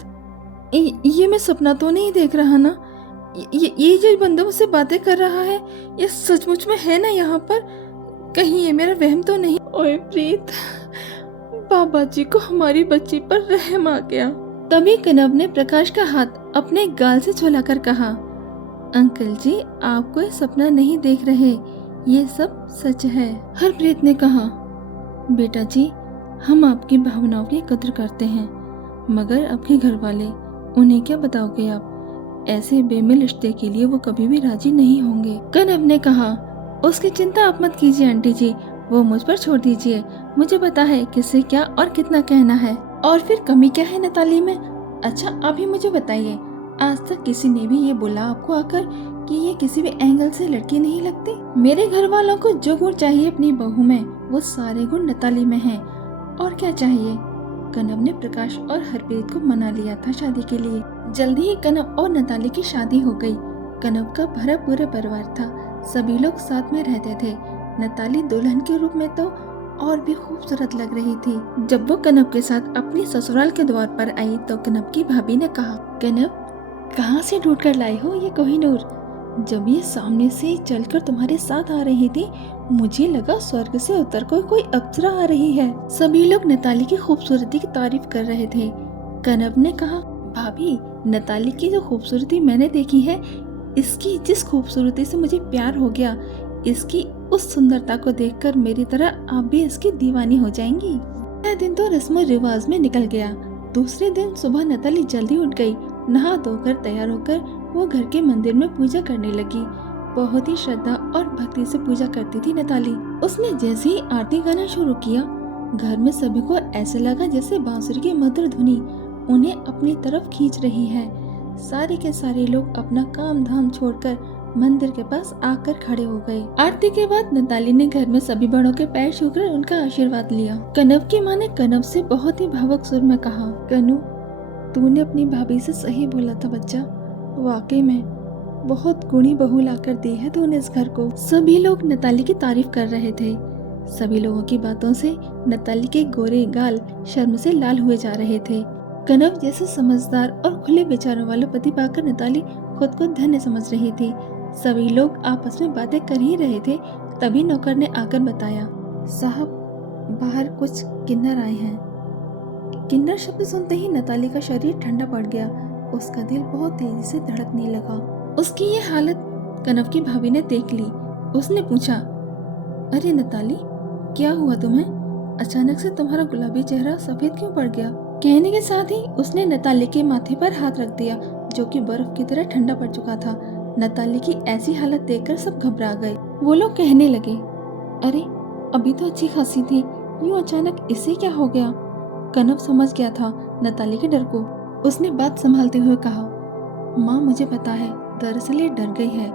ये मैं सपना तो नहीं देख रहा ना? ये जो बंदा मुझसे बातें कर रहा है, ये सचमुच में है ना यहाँ पर? कहीं ये मेरा वहम तो नहीं? ओए प्रीत, बाबा जी को हमारी बच्ची पर रहम आ गया। तभी कनव ने प्रकाश का हाथ अपने गाल से छुलाकर कहा, अंकल जी, आप कोई सपना नहीं देख रहे, ये सब सच है। हरप्रीत ने कहा, बेटा जी, हम आपकी भावनाओं की कदर करते हैं, मगर आपके घर वाले, उन्हें क्या बताओगे आप? ऐसे बेमिल रिश्ते के लिए वो कभी भी राजी नहीं होंगे। कनव ने कहा, उसकी चिंता आप मत कीजिए आंटी जी, वो मुझ पर छोड़ दीजिए। मुझे पता है किसे क्या और कितना कहना है, और फिर कमी क्या है नताली में। अच्छा, आप ही मुझे बताइए, आज तक किसी ने भी ये बोला आपको आकर कि ये किसी भी एंगल से लड़की नहीं लगती। मेरे घर वालों को जो गुण चाहिए अपनी बहू में, वो सारे गुण नताली में हैं। और क्या चाहिए। कनव ने प्रकाश और हरप्रीत को मना लिया था शादी के लिए। जल्दी ही कनव और नताली की शादी हो गई। कनव का भरा पूरा परिवार था, सभी लोग साथ में रहते थे। नताली दुल्हन के रूप में तो और भी खूबसूरत लग रही थी। जब वो कनव के साथ अपनी ससुराल के द्वार पर आई तो कनव की भाभी ने कहा, कनव कहाँ से ढूंढ कर लाई हो ये कोहिनूर? जब ये सामने से चलकर तुम्हारे साथ आ रही थी, मुझे लगा स्वर्ग से उतर कोई अप्सरा आ रही है। सभी लोग नताली की खूबसूरती की तारीफ कर रहे थे। कनव ने कहा, भाभी नताली की जो खूबसूरती मैंने देखी है, इसकी जिस खूबसूरती से मुझे प्यार हो गया, इसकी उस सुंदरता को देखकर मेरी तरह आप भी इसकी दीवानी हो जाएंगी। पहला दिन तो रस्म रिवाज में निकल गया। दूसरे दिन सुबह नताली जल्दी उठ गई। नहा धोकर तैयार होकर वो घर के मंदिर में पूजा करने लगी। बहुत ही श्रद्धा और भक्ति से पूजा करती थी नताली। उसने जैसे ही आरती गाना शुरू किया, घर में सभी को ऐसे लगा जैसे बांसुरी की मधुर धुनी उन्हें अपनी तरफ खींच रही है। सारे के सारे लोग अपना काम धाम छोड़कर मंदिर के पास आकर खड़े हो गए। आरती के बाद नताली ने घर में सभी बड़ों के पैर छूकर उनका आशीर्वाद लिया। कनव की माँ ने कनव से बहुत ही भावुक सुर में कहा, कनु तूने अपनी भाभी से सही बोला था बच्चा, वाकई में बहुत गुणी बहू लाकर दी है तूने इस घर को। सभी लोग नताली की तारीफ कर रहे थे। सभी लोगों की बातों से नताली के गोरे गाल शर्म से लाल हुए जा रहे थे। कनव जैसे समझदार और खुले विचारों वाले पति पाकर नताली खुद को धन्य समझ रही थी। सभी लोग आपस में बातें कर ही रहे थे, तभी नौकर ने आकर बताया, साहब बाहर कुछ किन्नर आए हैं। किन्नर शब्द सुनते ही नताली का शरीर ठंडा पड़ गया। उसका दिल बहुत तेजी से धड़कने लगा। उसकी ये हालत कनव की भाभी ने देख ली। उसने पूछा, अरे नताली क्या हुआ तुम्हें? अचानक से तुम्हारा गुलाबी चेहरा सफेद क्यों पड़ गया? कहने के साथ ही उसने नताली के माथे पर हाथ रख दिया, जो कि बर्फ की तरह ठंडा पड़ चुका था। नताली की ऐसी हालत देखकर सब घबरा गए। वो लोग कहने लगे, अरे अभी तो अच्छी खासी थी, यूं अचानक इसे क्या हो गया? कनव समझ गया था नताली के डर को। उसने बात संभालते हुए कहा, माँ मुझे पता है, दरअसल ये डर गई है।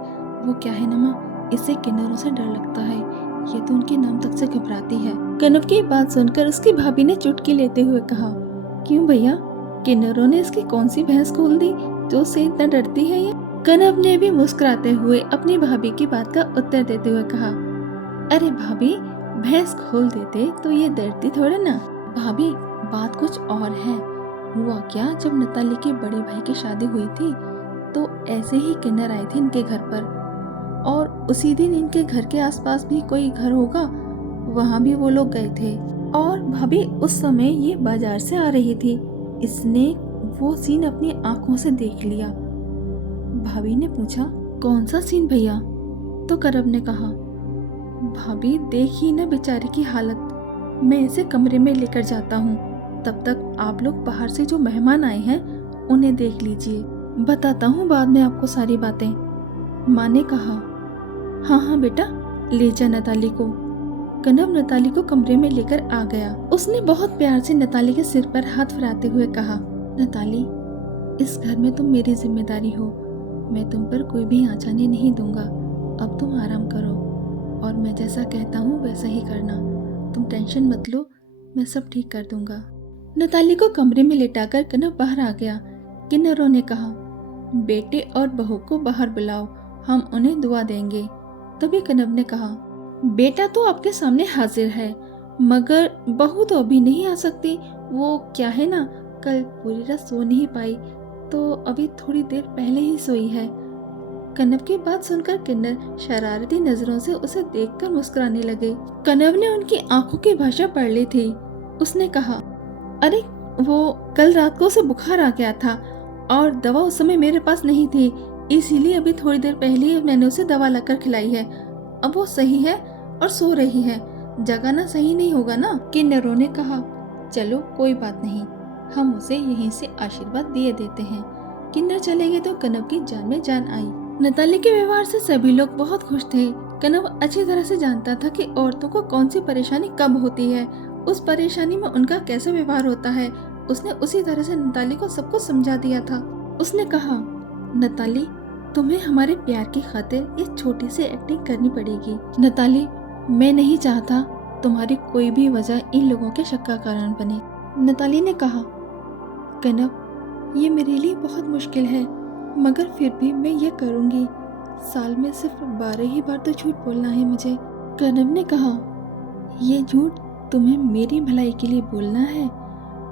वो क्या है ना माँ, इसे किन्नरों से डर लगता है, ये तो उनके नाम तक से घबराती है। कनव की बात सुनकर उसकी भाभी ने चुटकी लेते हुए कहा, क्यों भैया, किन्नरों ने इसकी कौन सी भैंस खोल दी जो उससे इतना डरती है ये? कनव ने भी मुस्कुराते हुए अपनी भाभी की बात का उत्तर देते हुए कहा, अरे भाभी भैंस खोल देते तो ये डरती थोड़े ना। भाभी बात कुछ और है। हुआ क्या, जब नताली के बड़े भाई की शादी हुई थी तो ऐसे ही किन्नर आए थे इनके घर पर, और उसी दिन इनके घर के आसपास भी कोई घर होगा, वहाँ भी वो लोग गए थे। और भाभी उस समय ये बाजार से आ रही थी, इसने वो सीन अपनी आंखों से देख लिया। भाभी ने पूछा, कौन सा सीन भैया? तो करब ने कहा, भाभी देखी ना बेचारी की हालत, मैं इसे कमरे में लेकर जाता हूँ, तब तक आप लोग बाहर से जो मेहमान आए हैं उन्हें देख लीजिए, बताता हूँ बाद में आपको सारी बातें। माँ ने कहा, हाँ हाँ बेटा ले जा नताली को। कनव नताली को कमरे में लेकर आ गया। उसने बहुत प्यार से नताली के सिर पर हाथ फिराते हुए कहा, नताली इस घर में तुम मेरी जिम्मेदारी हो, मैं तुम पर कोई भी आँच आने नहीं दूंगा। अब तुम आराम करो और मैं जैसा कहता हूँ वैसा ही करना, तुम टेंशन मत लो, मैं सब ठीक कर दूंगा। नताली को कमरे में लेटाकर कनव बाहर आ गया। किन्नरों ने कहा, बेटे और बहू को बाहर बुलाओ, हम उन्हें दुआ देंगे। तभी कनव ने कहा, बेटा तो आपके सामने हाजिर है, मगर बहू तो अभी नहीं आ सकती। वो क्या है ना, कल पूरी रात सो नहीं पाई तो अभी थोड़ी देर पहले ही सोई है। कनव की बात सुनकर किन्नर शरारती नजरों से उसे देखकर मुस्कुराने लगे। कनव ने उनकी आंखों की भाषा पढ़ ली थी। उसने कहा, अरे वो कल रात को उसे बुखार आ गया था और दवा उस समय मेरे पास नहीं थी, इसीलिए अभी थोड़ी देर पहले ही मैंने उसे दवा लाकर खिलाई है। अब वो सही है और सो रही है, जगाना सही नहीं होगा ना। किन्नरों ने कहा, चलो कोई बात नहीं, हम उसे यहीं से आशीर्वाद दिए देते हैं। किन्नर चले गए तो कनव की जान में जान आई। नताली के व्यवहार से सभी लोग बहुत खुश थे। कनव अच्छी तरह से जानता था कि औरतों को कौन सी परेशानी कब होती है, उस परेशानी में उनका कैसा व्यवहार होता है। उसने उसी तरह से नताली को सब कुछ समझा दिया था। उसने कहा, नताली तुम्हें हमारे प्यार की खातिर इस छोटी सी एक्टिंग करनी पड़ेगी। नताली, मैं नहीं चाहता तुम्हारी कोई भी वजह इन लोगों के शक का कारण बने। नताली ने कहा, कनब, ये मेरे लिए बहुत मुश्किल है, मगर फिर भी मैं ये करूँगी। साल में सिर्फ 12 ही बार तो झूठ बोलना है मुझे। कनब ने कहा, ये झूठ तुम्हें मेरी भलाई के लिए बोलना है,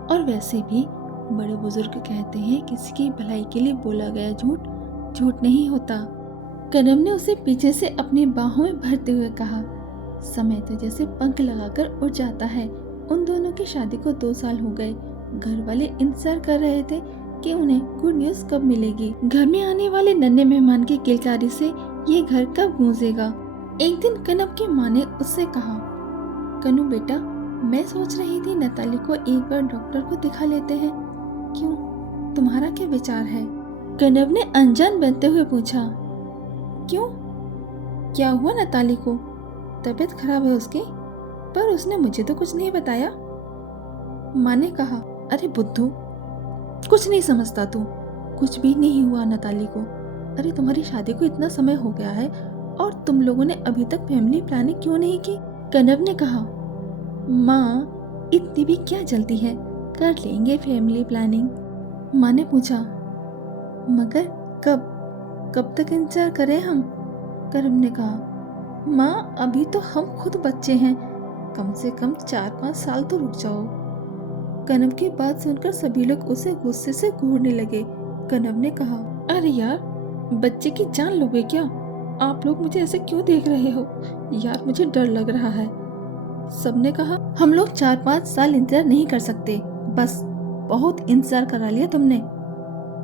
और वैसे भी बड़े बुजुर्ग कहते हैं किसी की भलाई के लिए बोला गया झूठ झूठ नहीं होता। कनब ने उसे पीछे से अपनी बाहों में भरते हुए कहा, समय तो जैसे पंख लगाकर उड़ जाता है। उन दोनों की शादी को 2 साल हो गए। घर वाले इंतजार कर रहे थे कि उन्हें गुड न्यूज कब मिलेगी। घर में आने वाले नन्हे मेहमान की किलकारी से ये घर कब गूंजेगा। एक दिन कनब की माँ ने उससे कहा, कनू बेटा, मैं सोच रही थी नताली को एक बार डॉक्टर को दिखा लेते हैं। क्यों, तुम्हारा क्या विचार है? कनब ने अनजान बनते हुए पूछा। क्यों, क्या हुआ नताली को? तबीयत खराब है उसकी? पर उसने मुझे तो कुछ नहीं बताया। माँ ने कहा, अरे बुद्धू, कुछ नहीं समझता तू। कुछ भी नहीं हुआ नताली को। अरे तुम्हारी शादी को इतना समय हो गया है और तुम लोगों ने अभी तक फैमिली प्लानिंग क्यों नहीं की? कनब ने कहा, माँ, इतनी भी क्या जल्दी है, कर लेंगे फैमिली प्लानिंग। माँ ने पूछा, मगर कब तक इंतजार करें हम? कनब ने कहा, माँ, अभी तो हम खुद बच्चे हैं, कम से कम 4-5 साल तो रुक जाओ। कनब की बात सुनकर सभी लोग उसे गुस्से से घूरने लगे। कनब ने कहा, अरे यार, बच्चे की जान लोगे क्या? आप लोग मुझे ऐसे क्यों देख रहे हो? यार, मुझे डर लग रहा है। सबने कहा, हम लोग 4-5 साल इंतजार नहीं कर सकते, बस बहुत इंतजार करा लिया तुमने।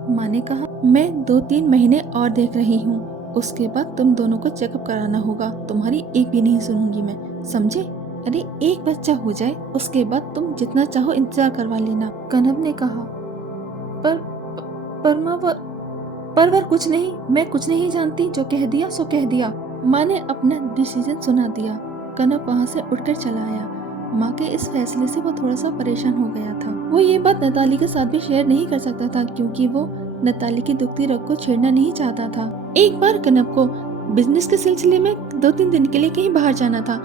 माँ ने कहा, मैं 2-3 महीने और देख रही हूँ, उसके बाद तुम दोनों को चेकअप कराना होगा। तुम्हारी एक भी नहीं सुनूंगी मैं, समझे? अरे एक बच्चा हो जाए, उसके बाद तुम जितना चाहो इंतजार करवा लेना। कनब ने कहा, पर माँ, पर कुछ नहीं, मैं कुछ नहीं जानती, जो कह दिया सो कह दिया। माँ ने अपना डिसीजन सुना दिया। कनब वहाँ से उठकर चला आया। माँ के इस फैसले से वो थोड़ा सा परेशान हो गया था। वो ये बात नताली के साथ भी शेयर नहीं कर सकता था, क्योंकि वो नताली की दुखती रग को छेड़ना नहीं चाहता था। एक बार कनब को बिजनेस के सिलसिले में 2-3 दिन के लिए कहीं बाहर जाना था।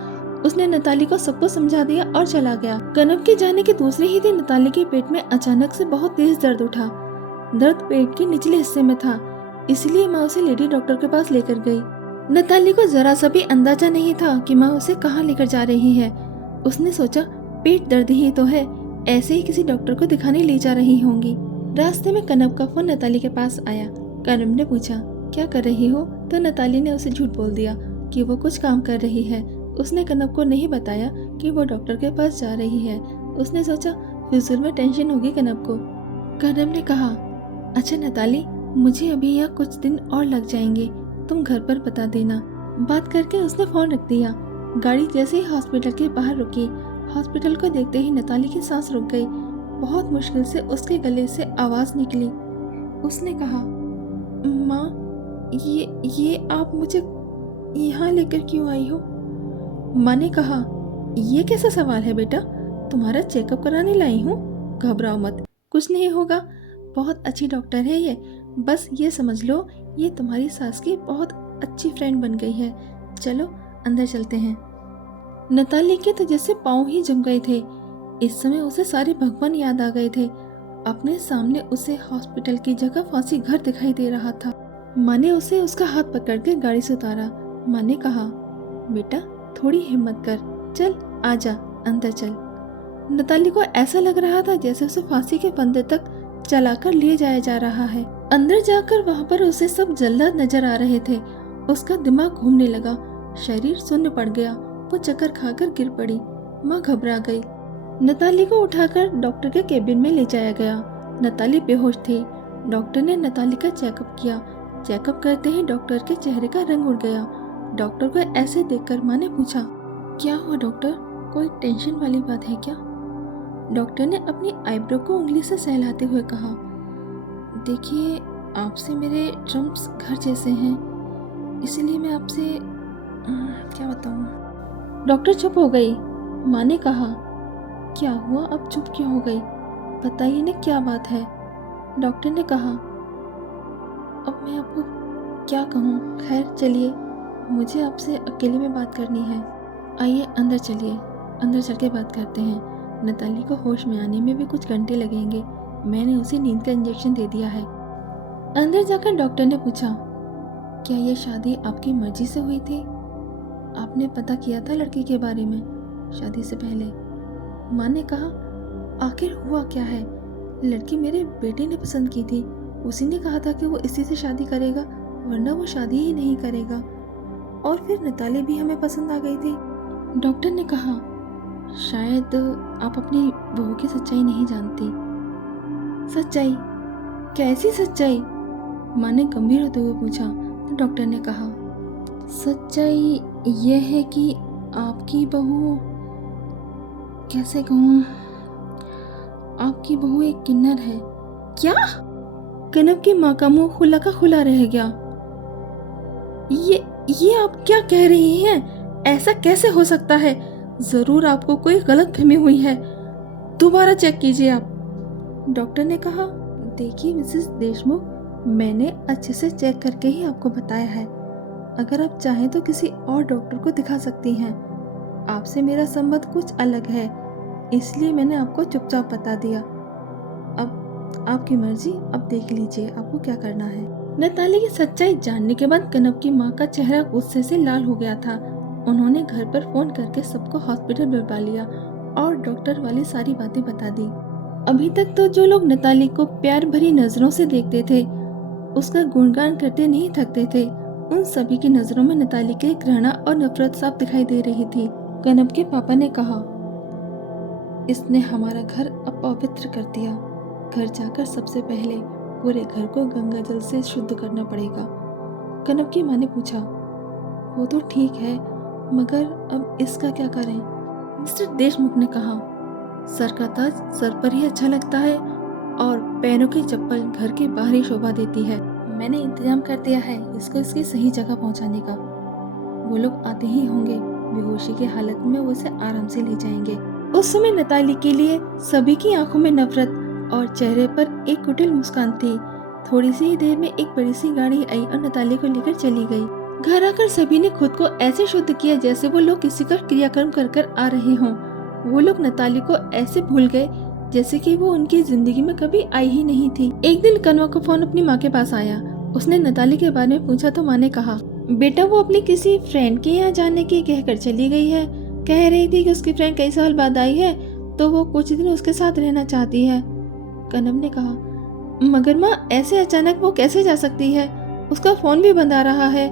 उसने नताली को सब कुछ समझा दिया और चला गया। कनब के जाने के दूसरे ही दिन नताली के पेट में अचानक से बहुत तेज दर्द उठा। दर्द पेट के निचले हिस्से में था, इसलिए माँ उसे लेडी डॉक्टर के पास लेकर गई। नताली को जरा सा भी अंदाजा नहीं था कि माँ उसे कहाँ लेकर जा रही है। उसने सोचा, पेट दर्द ही तो है, ऐसे ही किसी डॉक्टर को दिखाने ले जा रही होंगी। रास्ते में कनब का फोन नताली के पास आया। कनब ने पूछा, क्या कर रही हो? तो नताली ने उसे झूठ बोल दिया कि वो कुछ काम कर रही है। उसने कनब को नहीं बताया कि वो डॉक्टर के पास जा रही है। उसने सोचा, फिजूल में टेंशन होगी कनब को। कनब ने कहा, अच्छा नताली, मुझे अभी यहाँ कुछ दिन और लग जाएंगे, तुम घर पर बता देना। बात करके उसने फोन रख दिया। गाड़ी जैसे ही हॉस्पिटल के बाहर रुकी, हॉस्पिटल को देखते ही नताली की सांस रुक गई। बहुत मुश्किल से उसके गले से आवाज निकली। उसने कहा, माँ, ये आप मुझे यहाँ लेकर क्यों आई हो? माँ ने कहा, ये कैसा सवाल है बेटा, तुम्हारा चेकअप कराने लाई हूँ, घबराओ मत, कुछ नहीं होगा, बहुत अच्छी डॉक्टर है ये। बस ये समझ लो, ये तुम्हारी सास की बहुत अच्छी फ्रेंड बन गई है। चलो अंदर चलते हैं। नताली के तो जैसे पाँव ही जम गए थे। इस समय उसे सारे भगवान याद आ गए थे। अपने सामने उसे हॉस्पिटल की जगह फांसी घर दिखाई दे रहा था। माँ ने उसे उसका हाथ पकड़कर गाड़ी से उतारा। माँ ने कहा, बेटा थोड़ी हिम्मत कर, चल आजा, अंदर चल। नताली को ऐसा लग रहा था जैसे उसे फांसी के फंदे तक चलाकर ले जाया जा रहा है। अंदर जाकर वहाँ पर उसे सब जल्लाद नजर आ रहे थे। उसका दिमाग घूमने लगा, शरीर शून्य पड़ गया, वो चक्कर खाकर गिर पड़ी। माँ घबरा गई। नताली को उठाकर डॉक्टर के केबिन में ले जाया गया। नताली बेहोश थी। डॉक्टर ने नताली का चेकअप किया। चेकअप करते ही डॉक्टर के चेहरे का रंग उड़ गया। डॉक्टर को ऐसे देखकर माँ ने पूछा, क्या हुआ डॉक्टर, कोई टेंशन वाली बात है क्या? डॉक्टर ने अपनी आईब्रो को उंगली से सहलाते हुए कहा, देखिए, आपसे मेरे ड्रम्स घर जैसे हैं, इसलिए मैं आपसे क्या बताऊँ। डॉक्टर चुप हो गई। माँ ने कहा, क्या हुआ, अब चुप क्यों हो गई, बताइए ना क्या बात है। डॉक्टर ने कहा, अब मैं आपको क्या कहूँ। खैर चलिए, मुझे आपसे अकेले में बात करनी है। आइए अंदर चलिए, अंदर चल के बात करते हैं। नताली को होश में आने में भी कुछ घंटे लगेंगे। मैंने उसे नींद का इंजेक्शन दे दिया है। अंदर जाकर डॉक्टर ने पूछा, क्या ये शादी आपकी मर्जी से हुई थी? आपने पता किया था लड़की के बारे में शादी से पहले? माँ ने कहा, आखिर हुआ क्या है? लड़की मेरे बेटे ने पसंद की थी। उसी ने कहा था कि वो इसी से शादी करेगा, वरना वो शादी ही नहीं करेगा। और फिर नताली भी हमें पसंद आ गई थी। डॉक्टर ने कहा, शायद आप अपनी बहू की सच्चाई नहीं जानती। सच्चाई? कैसी सच्चाई? माँ ने गंभीर होते हुए पूछा। तो डॉक्टर ने कहा, सच्चाई यह है कि आपकी बहू, कैसे कहूँ, आपकी बहू एक किन्नर है। क्या? कनव की माँ का मुंह खुला का खुला रह गया। ये आप क्या कह रही हैं? ऐसा कैसे हो सकता है? जरूर आपको कोई गलतफहमी हुई है। दोबारा चेक कीजिए आप। डॉक्टर ने कहा, देखिए मिसेस देशमुख, मैंने अच्छे से चेक करके ही आपको बताया है। अगर आप चाहें तो किसी और डॉक्टर को दिखा सकती हैं। आपसे मेरा संबंध कुछ अलग है, इसलिए मैंने आपको चुपचाप बता दिया। अब आपकी मर्जी, अब देख लीजिए आपको क्या करना है। नताली की सच्चाई जानने के बाद कनव की माँ का चेहरा गुस्से से लाल हो गया था। उन्होंने घर पर फोन करके सबको हॉस्पिटल बुलवा लिया और डॉक्टर वाली सारी बातें बता दी। अभी तक तो जो लोग नताली को प्यार भरी नजरों से देखते थे, उसका गुणगान करते नहीं थकते थे, उन सभी की नजरों में नताली के घृणा और नफरत साफ दिखाई दे रही थी। कनव के पापा ने कहा, इसने हमारा घर अपवित्र कर दिया। घर जाकर सबसे पहले पूरे घर को गंगा जल से शुद्ध करना पड़ेगा। कनव की माँ ने पूछा, वो तो ठीक है, मगर अब इसका क्या करें? मिस्टर देशमुख ने कहा, सर का ताज सर पर ही अच्छा लगता है और पैरों की चप्पल घर के बाहर ही शोभा देती है। मैंने इंतजाम कर दिया है इसको इसकी सही जगह पहुंचाने का। वो लोग आते ही होंगे, बेहोशी की हालत में वो उसे आराम से ले जाएंगे। उस समय नताली के लिए सभी की आंखों में नफरत और चेहरे पर एक कुटिल मुस्कान थी। थोड़ी सी ही देर में एक बड़ी सी गाड़ी आई और नताली को लेकर चली गई। घर आकर सभी ने खुद को ऐसे शुद्ध किया जैसे वो लोग किसी का क्रियाक्रम कर कर आ रहे हों। वो लोग नताली को ऐसे भूल गए जैसे कि वो उनकी जिंदगी में कभी आई ही नहीं थी। एक दिन कनवा का फोन अपनी माँ के पास आया। उसने नताली के बारे में पूछा तो माँ ने कहा, बेटा वो अपनी किसी फ्रेंड के यहाँ जाने की कहकर चली गई है। कह रही थी कि उसकी फ्रेंड कई साल बाद आई है तो वो कुछ दिन उसके साथ रहना चाहती है। कनव ने कहा, मगर माँ ऐसे अचानक वो कैसे जा सकती है? उसका फोन भी बंद आ रहा है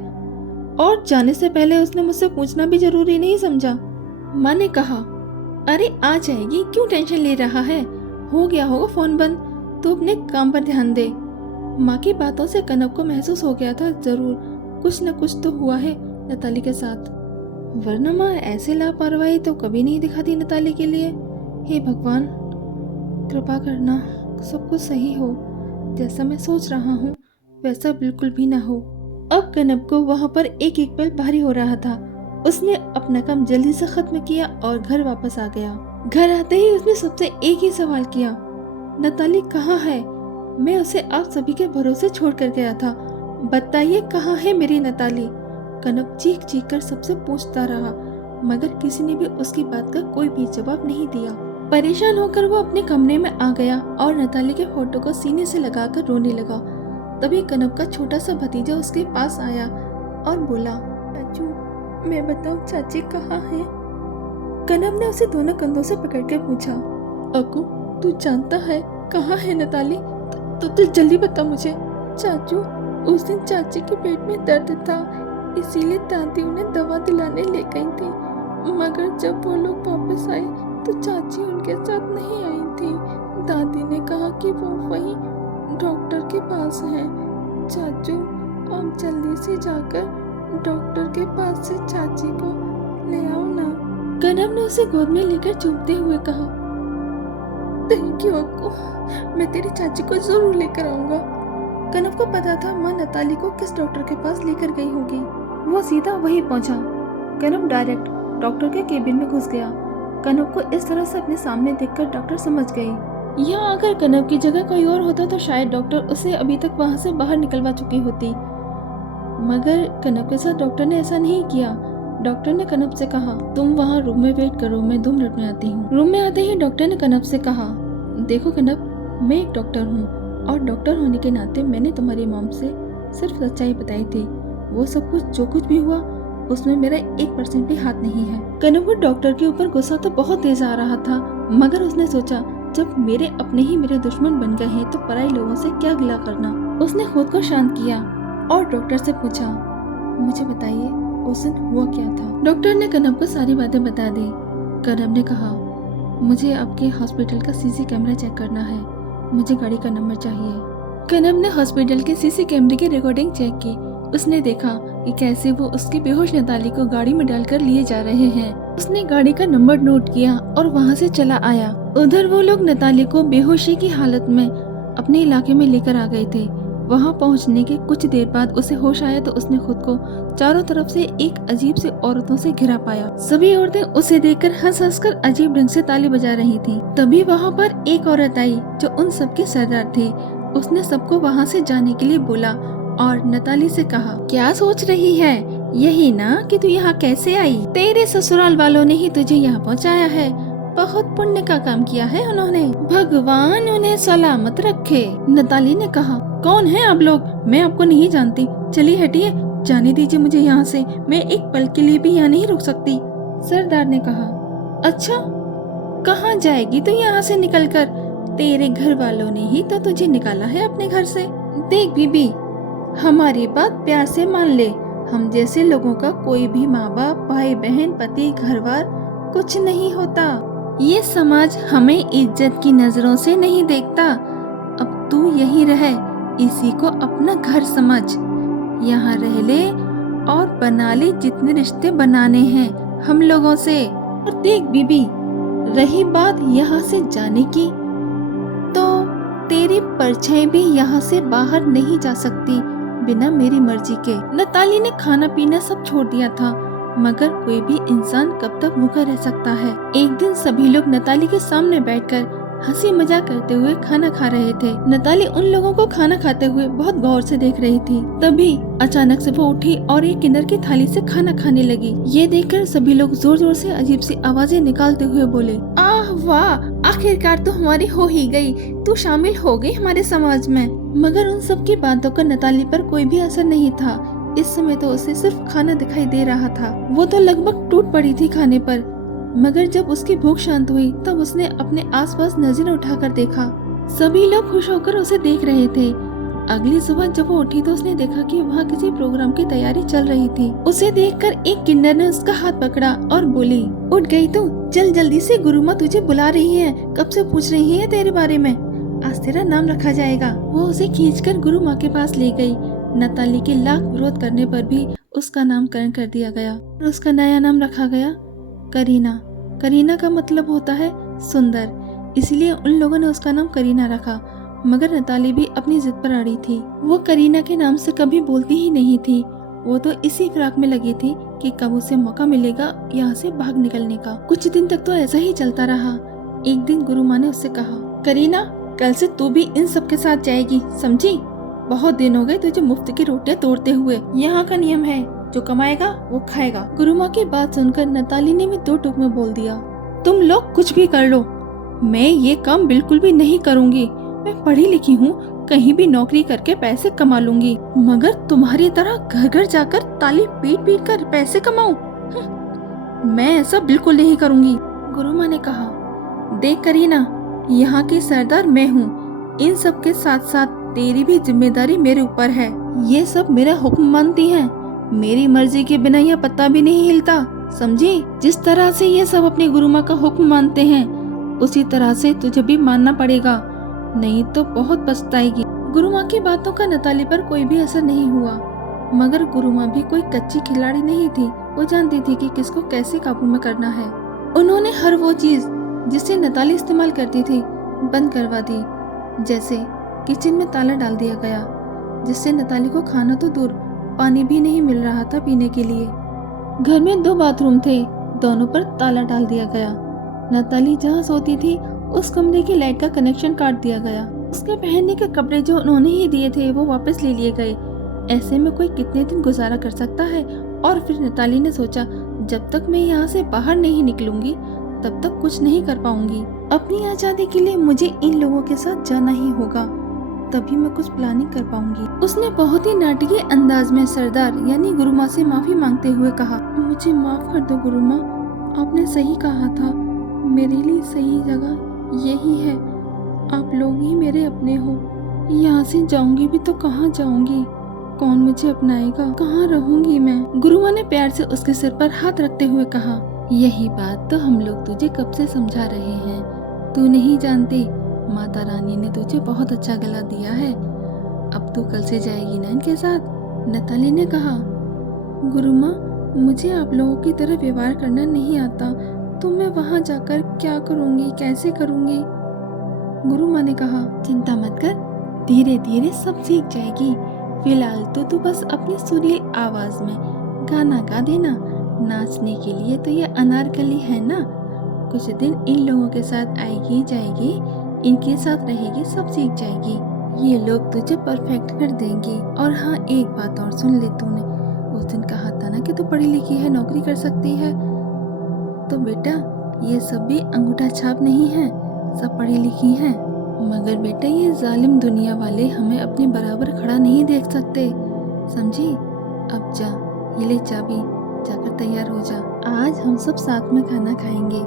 और जाने से पहले उसने मुझसे पूछना भी जरूरी नहीं समझा। माँ ने कहा, अरे आ जाएगी, क्यों टेंशन ले रहा है? हो गया होगा फोन बंद, तो अपने काम पर ध्यान दे। माँ की बातों से कनव को महसूस हो गया था जरूर कुछ न कुछ तो हुआ है नताली के साथ, वरना माँ ऐसे लापरवाही तो कभी नहीं दिखाती नताली के लिए। हे भगवान, कृपा करना सब कुछ सही हो, जैसा मैं सोच रहा हूँ वैसा बिल्कुल भी ना हो। अब कनव को वहाँ पर एक एक पल भारी हो रहा था। उसने अपना काम जल्दी से खत्म किया और घर वापस आ गया। घर आते ही उसने सबसे एक ही सवाल किया, नताली कहाँ है? मैं उसे आप सभी के भरोसे छोड़ कर गया था, बताइए कहाँ है मेरी नताली? कनव चीख चीख कर सबसे पूछता रहा, मगर किसी ने भी उसकी बात का कोई भी जवाब नहीं दिया। परेशान होकर वो अपने कमरे में आ गया और नताली के फोटो को सीने से लगाकर रोने लगा। तभी कनव का छोटा सा भतीजा उसके पास आया और बोला, चाचू मैं बताऊं चाची कहाँ है? कनव ने उसे दोनों कंधों से पकड़कर पूछा, अकू तू जानता है कहाँ है नताली? तो तू जल्दी बता मुझे। चाचू उस दिन चाची के पेट में दर्द था, इसीलिए दादी उन्हें दवा दिलाने ले गई थी, मगर जब वो लोग वापस आए तो चाची उनके साथ नहीं आई थी। दादी ने कहा कि वो वहीं डॉक्टर के पास हैं। चाचू आप जल्दी से जाकर डॉक्टर के पास से चाची को ले आओ ना। कनव ने उसे गोद में लेकर चूमते हुए कहा, थैंक यू अक्कू, मैं तेरी चाची को जरूर लेकर आऊंगा। कनव को पता था माँ नताली को किस डॉक्टर के पास लेकर गई होगी। वो सीधा वहीं पहुंचा। कनव डायरेक्ट डॉक्टर के केबिन में घुस गया। कनव को इस तरह से अपने सामने देखकर डॉक्टर समझ गई। यहाँ अगर कनव की जगह कोई और होता तो शायद डॉक्टर उसे अभी तक वहाँ से बाहर निकलवा चुकी होती। मगर कनब के साथ डॉक्टर ने ऐसा नहीं किया। डॉक्टर ने कनब से कहा, तुम वहाँ रूम में वेट करो, मैं 2 मिनट में आती हूँ। रूम में आते ही डॉक्टर ने कनब से कहा, देखो कनब, मैं एक डॉक्टर हूँ और डॉक्टर होने के नाते मैंने तुम्हारी मॉम से सिर्फ सच्चाई बताई थी। वो सब कुछ जो कुछ भी हुआ उसमें मेरा 1% भी हाथ नहीं है। कनब को डॉक्टर के ऊपर गुस्सा तो बहुत तेज आ रहा था, मगर उसने सोचा जब मेरे अपने ही मेरे दुश्मन बन गए हैं तो पराई लोगों से क्या गिला करना। उसने खुद को शांत किया और डॉक्टर से पूछा, मुझे बताइए उस दिन हुआ क्या था। डॉक्टर ने कनब को सारी बातें बता दी। कनब ने कहा, मुझे आपके हॉस्पिटल का सीसी कैमरा चेक करना है, मुझे गाड़ी का नंबर चाहिए। कनब ने हॉस्पिटल के सीसी कैमरे की रिकॉर्डिंग चेक की। उसने देखा कि कैसे वो उसकी बेहोश नताली को गाड़ी में डालकर लिए जा रहे हैं। उसने गाड़ी का नंबर नोट किया और वहाँ से चला आया। उधर वो लोग नताली को बेहोशी की हालत में अपने इलाके में लेकर आ गए थे। वहाँ पहुँचने के कुछ देर बाद उसे होश आया तो उसने खुद को चारों तरफ से एक अजीब सी औरतों से घिरा पाया। सभी औरतें उसे देखकर हंस हंस कर अजीब ढंग से ताली बजा रही थी। तभी वहाँ पर एक औरत आई जो उन सबकी सरदार थी। उसने सबको वहाँ से जाने के लिए बोला और नताली से कहा, क्या सोच रही है, यही ना कि तू यहाँ कैसे आई? तेरे ससुराल वालों ने ही तुझे यहाँ पहुँचाया है। बहुत पुण्य का काम किया है उन्होंने, भगवान उन्हें सलामत रखे। नताली ने कहा, कौन है आप लोग? मैं आपको नहीं जानती, चलिए हटिए, जाने दीजिए मुझे यहाँ से, मैं एक पल के लिए भी यहाँ नहीं रुक सकती। सरदार ने कहा, अच्छा कहाँ जाएगी तू यहाँ से निकलकर? तेरे घर वालों ने ही तो तुझे निकाला है अपने घर से। देख बीबी, हमारी बात प्यार से मान ले, हम जैसे लोगों का कोई भी माँ बाप, भाई बहन, पति, घरवार कुछ नहीं होता। ये समाज हमें इज्जत की नजरों से नहीं देखता। अब तू यहीं रह, इसी को अपना घर समझ, यहाँ रह ले और बना ले जितने रिश्ते बनाने हैं हम लोगों से। और देख बीबी, रही बात यहाँ से जाने की, तो तेरी परछाई भी यहाँ से बाहर नहीं जा सकती बिना मेरी मर्जी के। नताली ने खाना पीना सब छोड़ दिया था, मगर कोई भी इंसान कब तक भूखा रह सकता है। एक दिन सभी लोग नताली के सामने बैठकर हंसी मजाक करते हुए खाना खा रहे थे। नताली उन लोगों को खाना खाते हुए बहुत गौर से देख रही थी। तभी अचानक से वो उठी और एक किन्नर की थाली से खाना खाने लगी। ये देखकर सभी लोग जोर जोर से अजीब सी आवाजें निकालते हुए बोले, आह वाह, आखिरकार तो हमारी हो ही गई, तू शामिल हो गई हमारे समाज में। मगर उन सब की बातों का नताली पर कोई भी असर नहीं था। इस समय तो उसे सिर्फ खाना दिखाई दे रहा था। वो तो लगभग टूट पड़ी थी खाने पर। मगर जब उसकी भूख शांत हुई तब उसने अपने आसपास नजर उठाकर देखा। सभी लोग खुश होकर उसे देख रहे थे। अगली सुबह जब वो उठी तो उसने देखा कि वहाँ किसी प्रोग्राम की तैयारी चल रही थी। उसे देखकर एक किन्नर ने उसका हाथ पकड़ा और बोली, उठ गई तू, चल जल्दी से, गुरु माँ तुझे बुला रही है, कब से पूछ रही है तेरे बारे में, आज तेरा नाम रखा जाएगा। वो उसे खींचकर गुरु माँ के पास ले गई। नताली के लाख विरोध करने पर भी उसका नामकरण कर दिया गया और उसका नया नाम रखा गया करीना। करीना का मतलब होता है सुंदर, इसलिए उन लोगों ने उसका नाम करीना रखा। मगर नताली भी अपनी जिद पर अड़ी थी। वो करीना के नाम से कभी बोलती ही नहीं थी। वो तो इसी फिराक में लगी थी कि कब उसे मौका मिलेगा यहाँ से भाग निकलने का। कुछ दिन तक तो ऐसा ही चलता रहा। एक दिन गुरु माँ ने उससे कहा, करीना कल से तू भी इन सब के साथ जाएगी, समझी? बहुत दिन हो गए तुझे मुफ्त की रोटियां तोड़ते हुए। यहाँ का नियम है, जो कमाएगा वो खाएगा। गुरु माँ की बात सुनकर नताली ने भी 2 टूक में बोल दिया, तुम लोग कुछ भी कर लो, मैं ये काम बिल्कुल भी नहीं करूँगी। मैं पढ़ी लिखी हूँ, कहीं भी नौकरी करके पैसे कमा लूंगी, मगर तुम्हारी तरह घर घर जाकर ताली पीट पीट कर पैसे कमाऊं, मैं ऐसा बिल्कुल नहीं करूँगी। गुरु माँ ने कहा, देख करीना, यहाँ की सरदार मैं हूँ, इन सब के साथ साथ तेरी भी जिम्मेदारी मेरे ऊपर है। ये सब मेरा हुक्म मानती हैं, मेरी मर्जी के बिना यह पत्ता भी नहीं हिलता, समझी? जिस तरह से ये सब अपनी गुरु माँ का हुक्म मानते हैं, उसी तरह से तुझे भी मानना पड़ेगा, नहीं तो बहुत पछताएगी। गुरु माँ की बातों का नताली पर कोई भी असर नहीं हुआ। मगर गुरु माँ भी कोई कच्ची खिलाड़ी नहीं थी। वो जानती थी कि किसको कैसे काबू में करना है। उन्होंने हर वो चीज जिसे नताली इस्तेमाल करती थी बंद करवा दी। जैसे किचन में ताला डाल दिया गया, जिससे नताली को खाना तो दूर, पानी भी नहीं मिल रहा था पीने के लिए। घर में 2 बाथरूम थे, दोनों पर ताला डाल दिया गया। नताली जहाँ सोती थी उस कमरे की लाइट का कनेक्शन काट दिया गया। उसके पहनने के कपड़े जो उन्होंने ही दिए थे वो वापस ले लिए गए। ऐसे में कोई कितने दिन गुजारा कर सकता है। और फिर नताली ने सोचा, जब तक मैं यहाँ से बाहर नहीं निकलूंगी तब तक कुछ नहीं कर पाऊंगी। अपनी आजादी के लिए मुझे इन लोगों के साथ जाना ही होगा, तभी मैं कुछ प्लानिंग कर पाऊंगी। उसने बहुत ही नाटकीय अंदाज में सरदार यानी गुरुमा से माफी मांगते हुए कहा, मुझे माफ कर दो गुरुमा, आपने सही कहा था, मेरे लिए सही जगह यही है, आप लोग ही मेरे अपने हो। यहाँ से जाऊंगी भी तो कहाँ जाऊंगी, कौन मुझे अपनाएगा, कहाँ रहूंगी मैं। गुरुमा ने प्यार से उसके सिर पर हाथ रखते हुए कहा, यही बात तो हम लोग तुझे कब से समझा रहे हैं, तू नहीं जानती, माता रानी ने तुझे बहुत अच्छा गला दिया है। अब तू कल से जाएगी ना इनके साथ। नताली ने कहा, गुरुमा मुझे आप लोगों की तरह व्यवहार करना नहीं आता, तो मैं वहाँ जाकर क्या करूँगी, कैसे करूँगी। गुरुमा ने कहा, चिंता मत कर, धीरे धीरे सब सीख जाएगी। फिलहाल तो तू बस अपनी सुरीली आवाज में गाना गा देना, नाचने के लिए तो ये अनारकली है ना। कुछ दिन इन लोगों के साथ आएगी जाएगी, इनके साथ रहेगी, सब सीख जाएगी, ये लोग तुझे परफेक्ट कर देंगे। और हाँ, एक बात और सुन ले, तूने उस दिन कहा था ना कि तू पढ़ी लिखी है, नौकरी कर सकती है, तो बेटा ये सब भी अंगूठा छाप नहीं है, सब पढ़ी लिखी हैं। मगर बेटा ये जालिम दुनिया वाले हमें अपने बराबर खड़ा नहीं देख सकते, समझी। अब जा, ये ले चाबी, जाकर तैयार हो जा, आज हम सब साथ में खाना खाएंगे,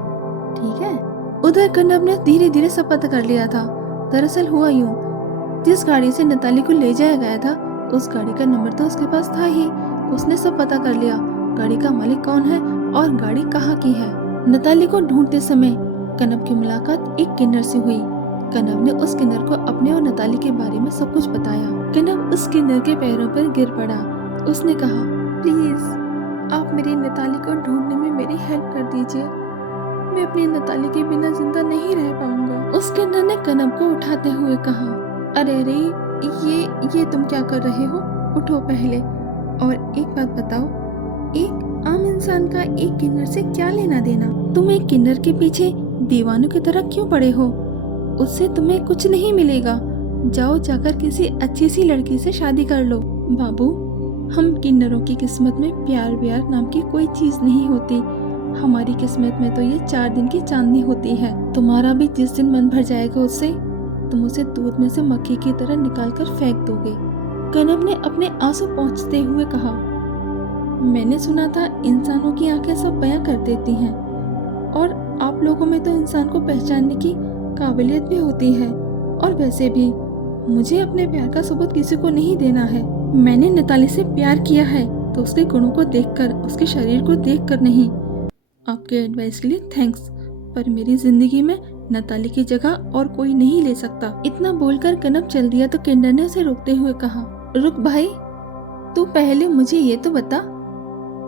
ठीक है। उधर कनव ने धीरे धीरे सब पता कर लिया था। दरअसल हुआ यूं, जिस गाड़ी से नताली को ले जाया गया था उस गाड़ी का नंबर तो उसके पास था ही। उसने सब पता कर लिया, गाड़ी का मालिक कौन है और गाड़ी कहाँ की है। नताली को ढूंढते समय कनव की मुलाकात एक किन्नर से हुई। कनव ने उस किन्नर को अपने और नताली के बारे में सब कुछ बताया। कनव उस किन्नर के पैरों पर गिर पड़ा। उसने कहा, प्लीज आप मेरी नताली को ढूंढने में मेरी हेल्प कर दीजिए, मैं अपनी नताली के बिना जिंदा नहीं रह पाऊंगा। उस किन्नर ने कनव को उठाते हुए कहा, अरे अरे ये तुम क्या कर रहे हो, उठो पहले। और एक बात बताओ, एक आम इंसान का एक किन्नर से क्या लेना देना? तुम एक किन्नर के पीछे दीवानों की तरह क्यों पड़े हो? उससे तुम्हें कुछ नहीं मिलेगा। जाओ जाकर किसी अच्छी सी लड़की से शादी कर लो। बाबू, हम किन्नरों की किस्मत में प्यार व्यार नाम की कोई चीज नहीं होती। हमारी किस्मत में तो ये 4 दिन की चांदनी होती है। तुम्हारा भी जिस दिन मन भर जाएगा उससे, तुम उसे दूध में से मक्खी की तरह निकाल कर फेंक दोगे। कनव ने अपने आंसू पोंछते हुए कहा, मैंने सुना था इंसानों की आंखें सब बयां कर देती हैं, और आप लोगों में तो इंसान को पहचानने की काबिलियत भी होती है। और वैसे भी मुझे अपने प्यार का सबूत किसी को नहीं देना है। मैंने नताली से प्यार किया है तो उसके गुणों को देखकर, उसके शरीर को देखकर नहीं। आपके एडवाइस के लिए थैंक्स, पर मेरी जिंदगी में नताली की जगह और कोई नहीं ले सकता। इतना बोलकर कनव चल दिया तो किन्नर ने उसे रोकते हुए कहा, रुक भाई, तू पहले मुझे ये तो बता,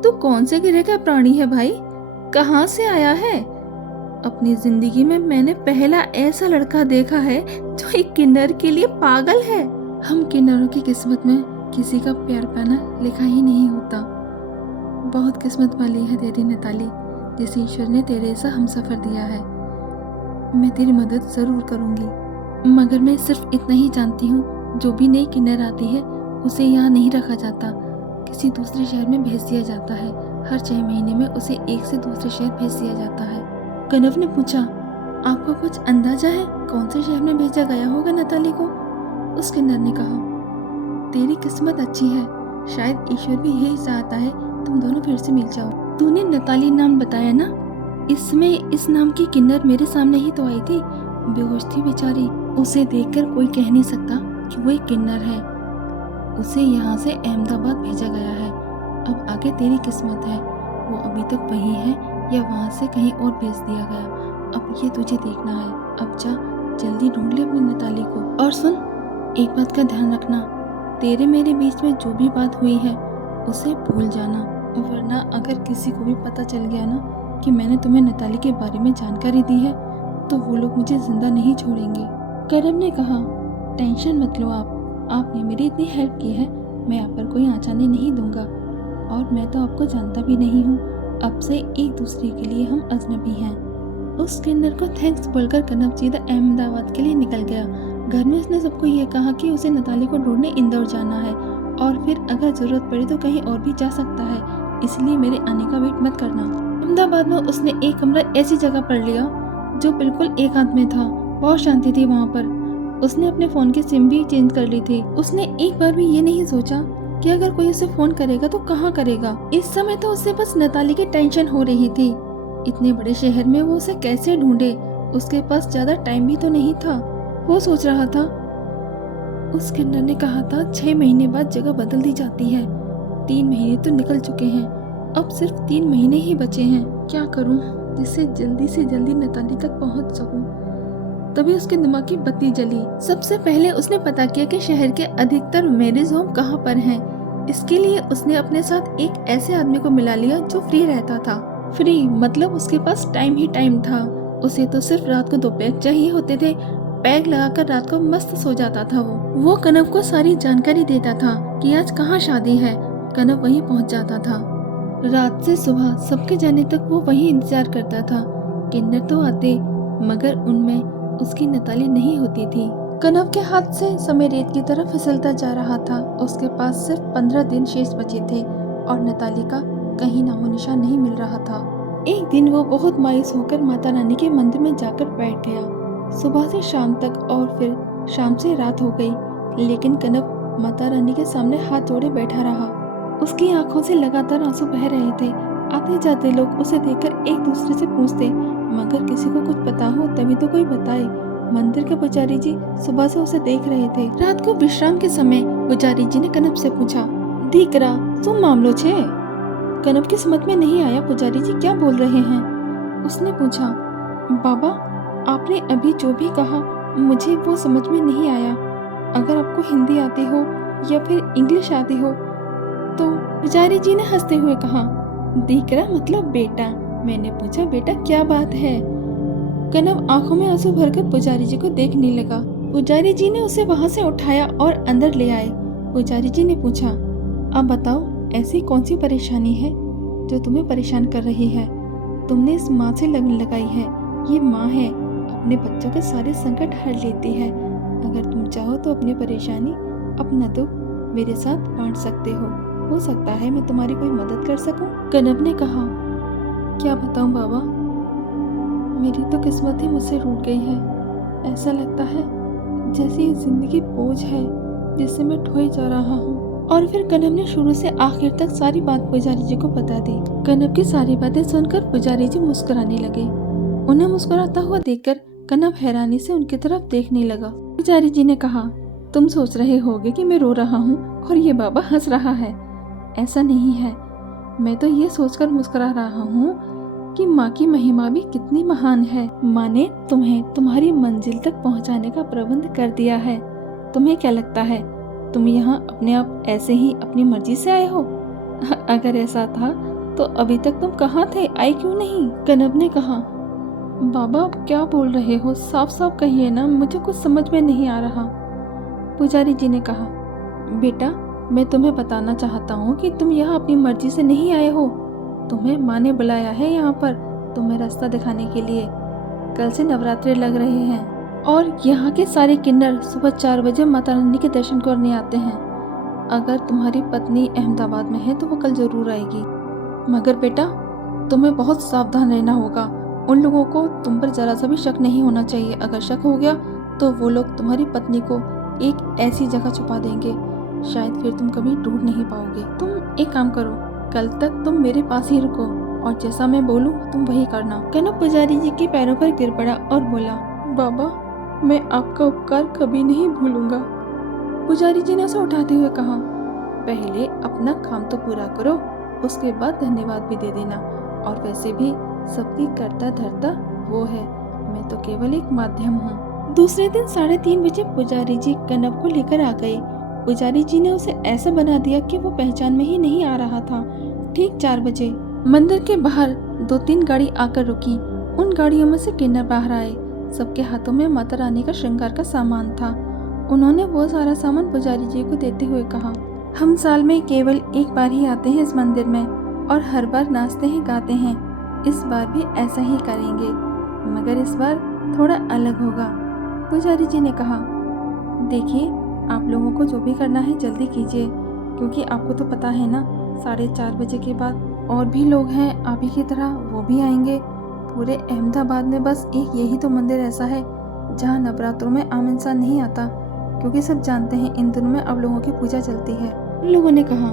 तू कौन से गिरे का प्राणी है भाई, कहाँ से आया है? अपनी जिंदगी में मैंने पहला ऐसा लड़का देखा है जो एक किन्नर के लिए पागल है। हम किन्नरों की किस्मत में किसी का प्यार पाना लिखा ही नहीं होता। बहुत किस्मत वाली है तेरी नताली, जिस ईश्वर ने तेरे ऐसा हमसफर दिया है। मैं तेरी मदद जरूर करूंगी, मगर मैं सिर्फ इतना ही जानती हूँ, जो भी नई किन्नर आती है उसे यहाँ नहीं रखा जाता, किसी दूसरे शहर में भेज दिया जाता है। हर 6 महीने में उसे एक से दूसरे शहर भेज दिया जाता है। कनव ने पूछा, आपको कुछ अंदाजा है कौन से शहर में भेजा गया होगा नताली को? उस किन्नर ने कहा, तेरी किस्मत अच्छी है, शायद ईश्वर भी यही चाहता है तुम दोनों फिर से मिल जाओ। तूने नताली नाम बताया ना, इसमें इस नाम की किन्नर मेरे सामने ही तो आई थी, बेहोश थी बेचारी। उसे देखकर कोई कह नहीं सकता कि वो एक किन्नर है। उसे यहाँ से अहमदाबाद भेजा गया है। अब आगे तेरी किस्मत है, वो अभी तक वहीं है या वहाँ से कहीं और भेज दिया गया, अब ये तुझे देखना है। अब जा, जल्दी ढूंढ ले अपनी नताली को। और सुन, एक बात का ध्यान रखना, तेरे मेरे बीच में जो भी बात हुई है उसे भूल जाना, वरना अगर किसी को भी पता चल गया ना कि मैंने तुम्हें नताली के बारे में जानकारी दी है तो वो लोग मुझे जिंदा नहीं छोड़ेंगे। करम ने कहा, टेंशन मत लो आपने मेरी इतनी हेल्प की है, मैं आप पर कोई आँचाने नहीं दूंगा, और मैं तो आपको जानता भी नहीं हूँ। अब से एक दूसरे के लिए हम अजनबी हैं। उस किन्नर को थैंक्स बोलकर कनव सीधा अहमदाबाद के लिए निकल गया। घर में उसने सबको ये कहा कि उसे नताली को ढूंढने इंदौर जाना है और फिर अगर जरूरत पड़ी तो कहीं और भी जा सकता है, इसलिए मेरे आने का वेट मत करना। अहमदाबाद में उसने एक कमरा ऐसी जगह पर लिया जो बिल्कुल एकांत में था। बहुत शांति थी वहाँ पर। उसने अपने फोन की सिम भी चेंज कर ली थी। उसने एक बार भी ये नहीं सोचा कि अगर कोई उसे फोन करेगा तो कहाँ करेगा। इस समय तो उसे बस नताली की टेंशन हो रही थी। इतने बड़े शहर में वो उसे कैसे ढूंढे। उसके पास ज्यादा टाइम भी तो नहीं था। वो सोच रहा था, उस किन्नर ने कहा था 6 महीने बाद जगह बदल दी जाती है। 3 महीने तो निकल चुके हैं, अब सिर्फ 3 महीने ही बचे हैं। क्या करूं जिससे जल्दी से जल्दी नताली तक पहुंच सकूं। तभी उसके दिमाग की बत्ती जली। सबसे पहले उसने पता किया कि शहर के अधिकतर मैरिज होम कहाँ पर हैं। इसके लिए उसने अपने साथ एक ऐसे आदमी को मिला लिया जो फ्री रहता था। फ्री मतलब उसके पास टाइम ही टाइम था। उसे तो सिर्फ रात को 2 पैग चाहिए होते थे। पैग लगाकर रात को मस्त सो जाता था। वो कनव को सारी जानकारी देता था कि आज कहाँ शादी है। कनव वहीं पहुँच जाता था। रात से सुबह सबके जाने तक वो वहीं इंतजार करता था। किन्नर तो आते, मगर उनमें उसकी नताली नहीं होती थी। कनव के हाथ से समय रेत की तरफ फिसलता जा रहा था। उसके पास सिर्फ 15 दिन शेष बचे थे और नताली का कहीं नामो निशान नहीं मिल रहा था। एक दिन वो बहुत मायूस होकर माता रानी के मंदिर में जाकर बैठ गया। सुबह से शाम तक और फिर शाम से रात हो गई, लेकिन कनव माता रानी के सामने हाथ जोड़े बैठा रहा। उसकी आंखों से लगातार आंसू बह रहे थे। आते जाते लोग उसे देखकर एक दूसरे से पूछते, मगर किसी को कुछ पता हो तभी तो कोई बताए। मंदिर के पुजारी जी सुबह से उसे देख रहे थे। रात को विश्राम के समय पुजारी जी ने कनव से पूछा, दीकरा શું मामलो छे? कनव की समझ में नहीं आया पुजारी जी क्या बोल रहे हैं। उसने पूछा, बाबा आपने अभी जो भी कहा मुझे वो समझ में नहीं आया। अगर आपको हिंदी आती हो या फिर इंग्लिश आती हो तो। पुजारी जी ने हंसते हुए कहा, दीकरा मतलब बेटा। मैंने पूछा, बेटा क्या बात है? कनव आंखों में आंसू भरकर पुजारी जी को देखने लगा। पुजारी जी ने उसे वहां से उठाया और अंदर ले आए। पुजारी जी ने पूछा, अब बताओ ऐसी कौन सी परेशानी है जो तुम्हें परेशान कर रही है? तुमने इस माँ से लगन लगाई है। ये माँ है, अपने बच्चों के सारे संकट हर लेती है। अगर तुम चाहो तो अपनी परेशानी, अपना दुख मेरे साथ बांट सकते हो सकता है मैं तुम्हारी कोई मदद कर सकूं। कनव ने कहा, क्या बताऊं बाबा, मेरी तो किस्मत ही मुझसे रूठ गई है। ऐसा लगता है जैसे ये जिंदगी बोझ है जिससे मैं ढोए जा रहा हूँ। और फिर कनव ने शुरू से आखिर तक सारी बात पुजारी जी को बता दी। कनव की सारी बातें सुनकर पुजारी जी मुस्कुराने लगे। उन्हें मुस्कुराता हुआ देखकर कनव हैरानी से उनकी तरफ देखने लगा। पुजारी जी ने कहा, तुम सोच रहे होगे कि मैं रो रहा हूँ और ये बाबा हंस रहा है। ऐसा नहीं है, मैं तो ये सोचकर मुस्कुरा रहा हूँ कि माँ की महिमा भी कितनी महान है। माँ ने तुम्हें तुम्हारी मंजिल तक पहुँचाने का प्रबंध कर दिया है। तुम्हें क्या लगता है तुम यहाँ अपने आप ऐसे ही अपनी मर्जी से आए हो? अगर ऐसा था तो अभी तक तुम कहाँ थे, आए क्यों नहीं? कनव ने कहा, बाबा आप क्या बोल रहे हो, साफ साफ कहिए ना, मुझे कुछ समझ में नहीं आ रहा। पुजारी जी ने कहा, बेटा मैं तुम्हें बताना चाहता हूँ कि तुम यहाँ अपनी मर्जी से नहीं आए हो। तुम्हें माँ ने बुलाया है यहाँ पर तुम्हें रास्ता दिखाने के लिए। कल से नवरात्रे लग रहे हैं और यहाँ के सारे किन्नर सुबह 4 बजे माता रानी के दर्शन करने आते हैं। अगर तुम्हारी पत्नी अहमदाबाद में है तो वो कल जरूर आएगी, मगर बेटा तुम्हें बहुत सावधान रहना होगा। उन लोगों को तुम पर जरा सा भी शक नहीं होना चाहिए। अगर शक हो गया तो वो लोग तुम्हारी पत्नी को एक ऐसी जगह छुपा देंगे, शायद फिर तुम कभी ढूंढ नहीं पाओगे। तुम एक काम करो, कल तक तुम मेरे पास ही रुको और जैसा मैं बोलूं तुम वही करना। कनव पुजारी जी के पैरों पर गिर पड़ा और बोला, बाबा मैं आपका उपकार कभी नहीं भूलूंगा। पुजारी जी ने उसे उठाते हुए कहा, पहले अपना काम तो पूरा करो, उसके बाद धन्यवाद भी दे देना। और वैसे भी सबकी करता धरता वो है, मैं तो केवल एक माध्यम हूँ। दूसरे दिन 3:30 बजे पुजारी जी कनव को लेकर आ गए। पुजारी जी ने उसे ऐसा बना दिया कि वो पहचान में ही नहीं आ रहा था। ठीक 4 बजे मंदिर के बाहर 2-3 गाड़ी आकर रुकी। उन गाड़ियों में से किन्नर बाहर आए। सबके हाथों में माता रानी का श्रृंगार का सामान था। उन्होंने वो सारा सामान पुजारी जी को देते हुए कहा, हम साल में केवल एक बार ही आते हैं इस मंदिर में और हर बार नाचते हैं गाते हैं। इस बार भी ऐसा ही करेंगे, मगर इस बार थोड़ा अलग होगा। पुजारी जी ने कहा, देखिए आप लोगों को जो भी करना है जल्दी कीजिए, क्योंकि आपको तो पता है ना 4:30 बजे के बाद और भी लोग हैं आप ही की तरह, वो भी आएंगे। पूरे अहमदाबाद में बस एक यही तो मंदिर ऐसा है जहाँ नवरात्रों में आम इंसान नहीं आता, क्योंकि सब जानते हैं इन दिनों में अब लोगों की पूजा चलती है। उन लोगों ने कहा,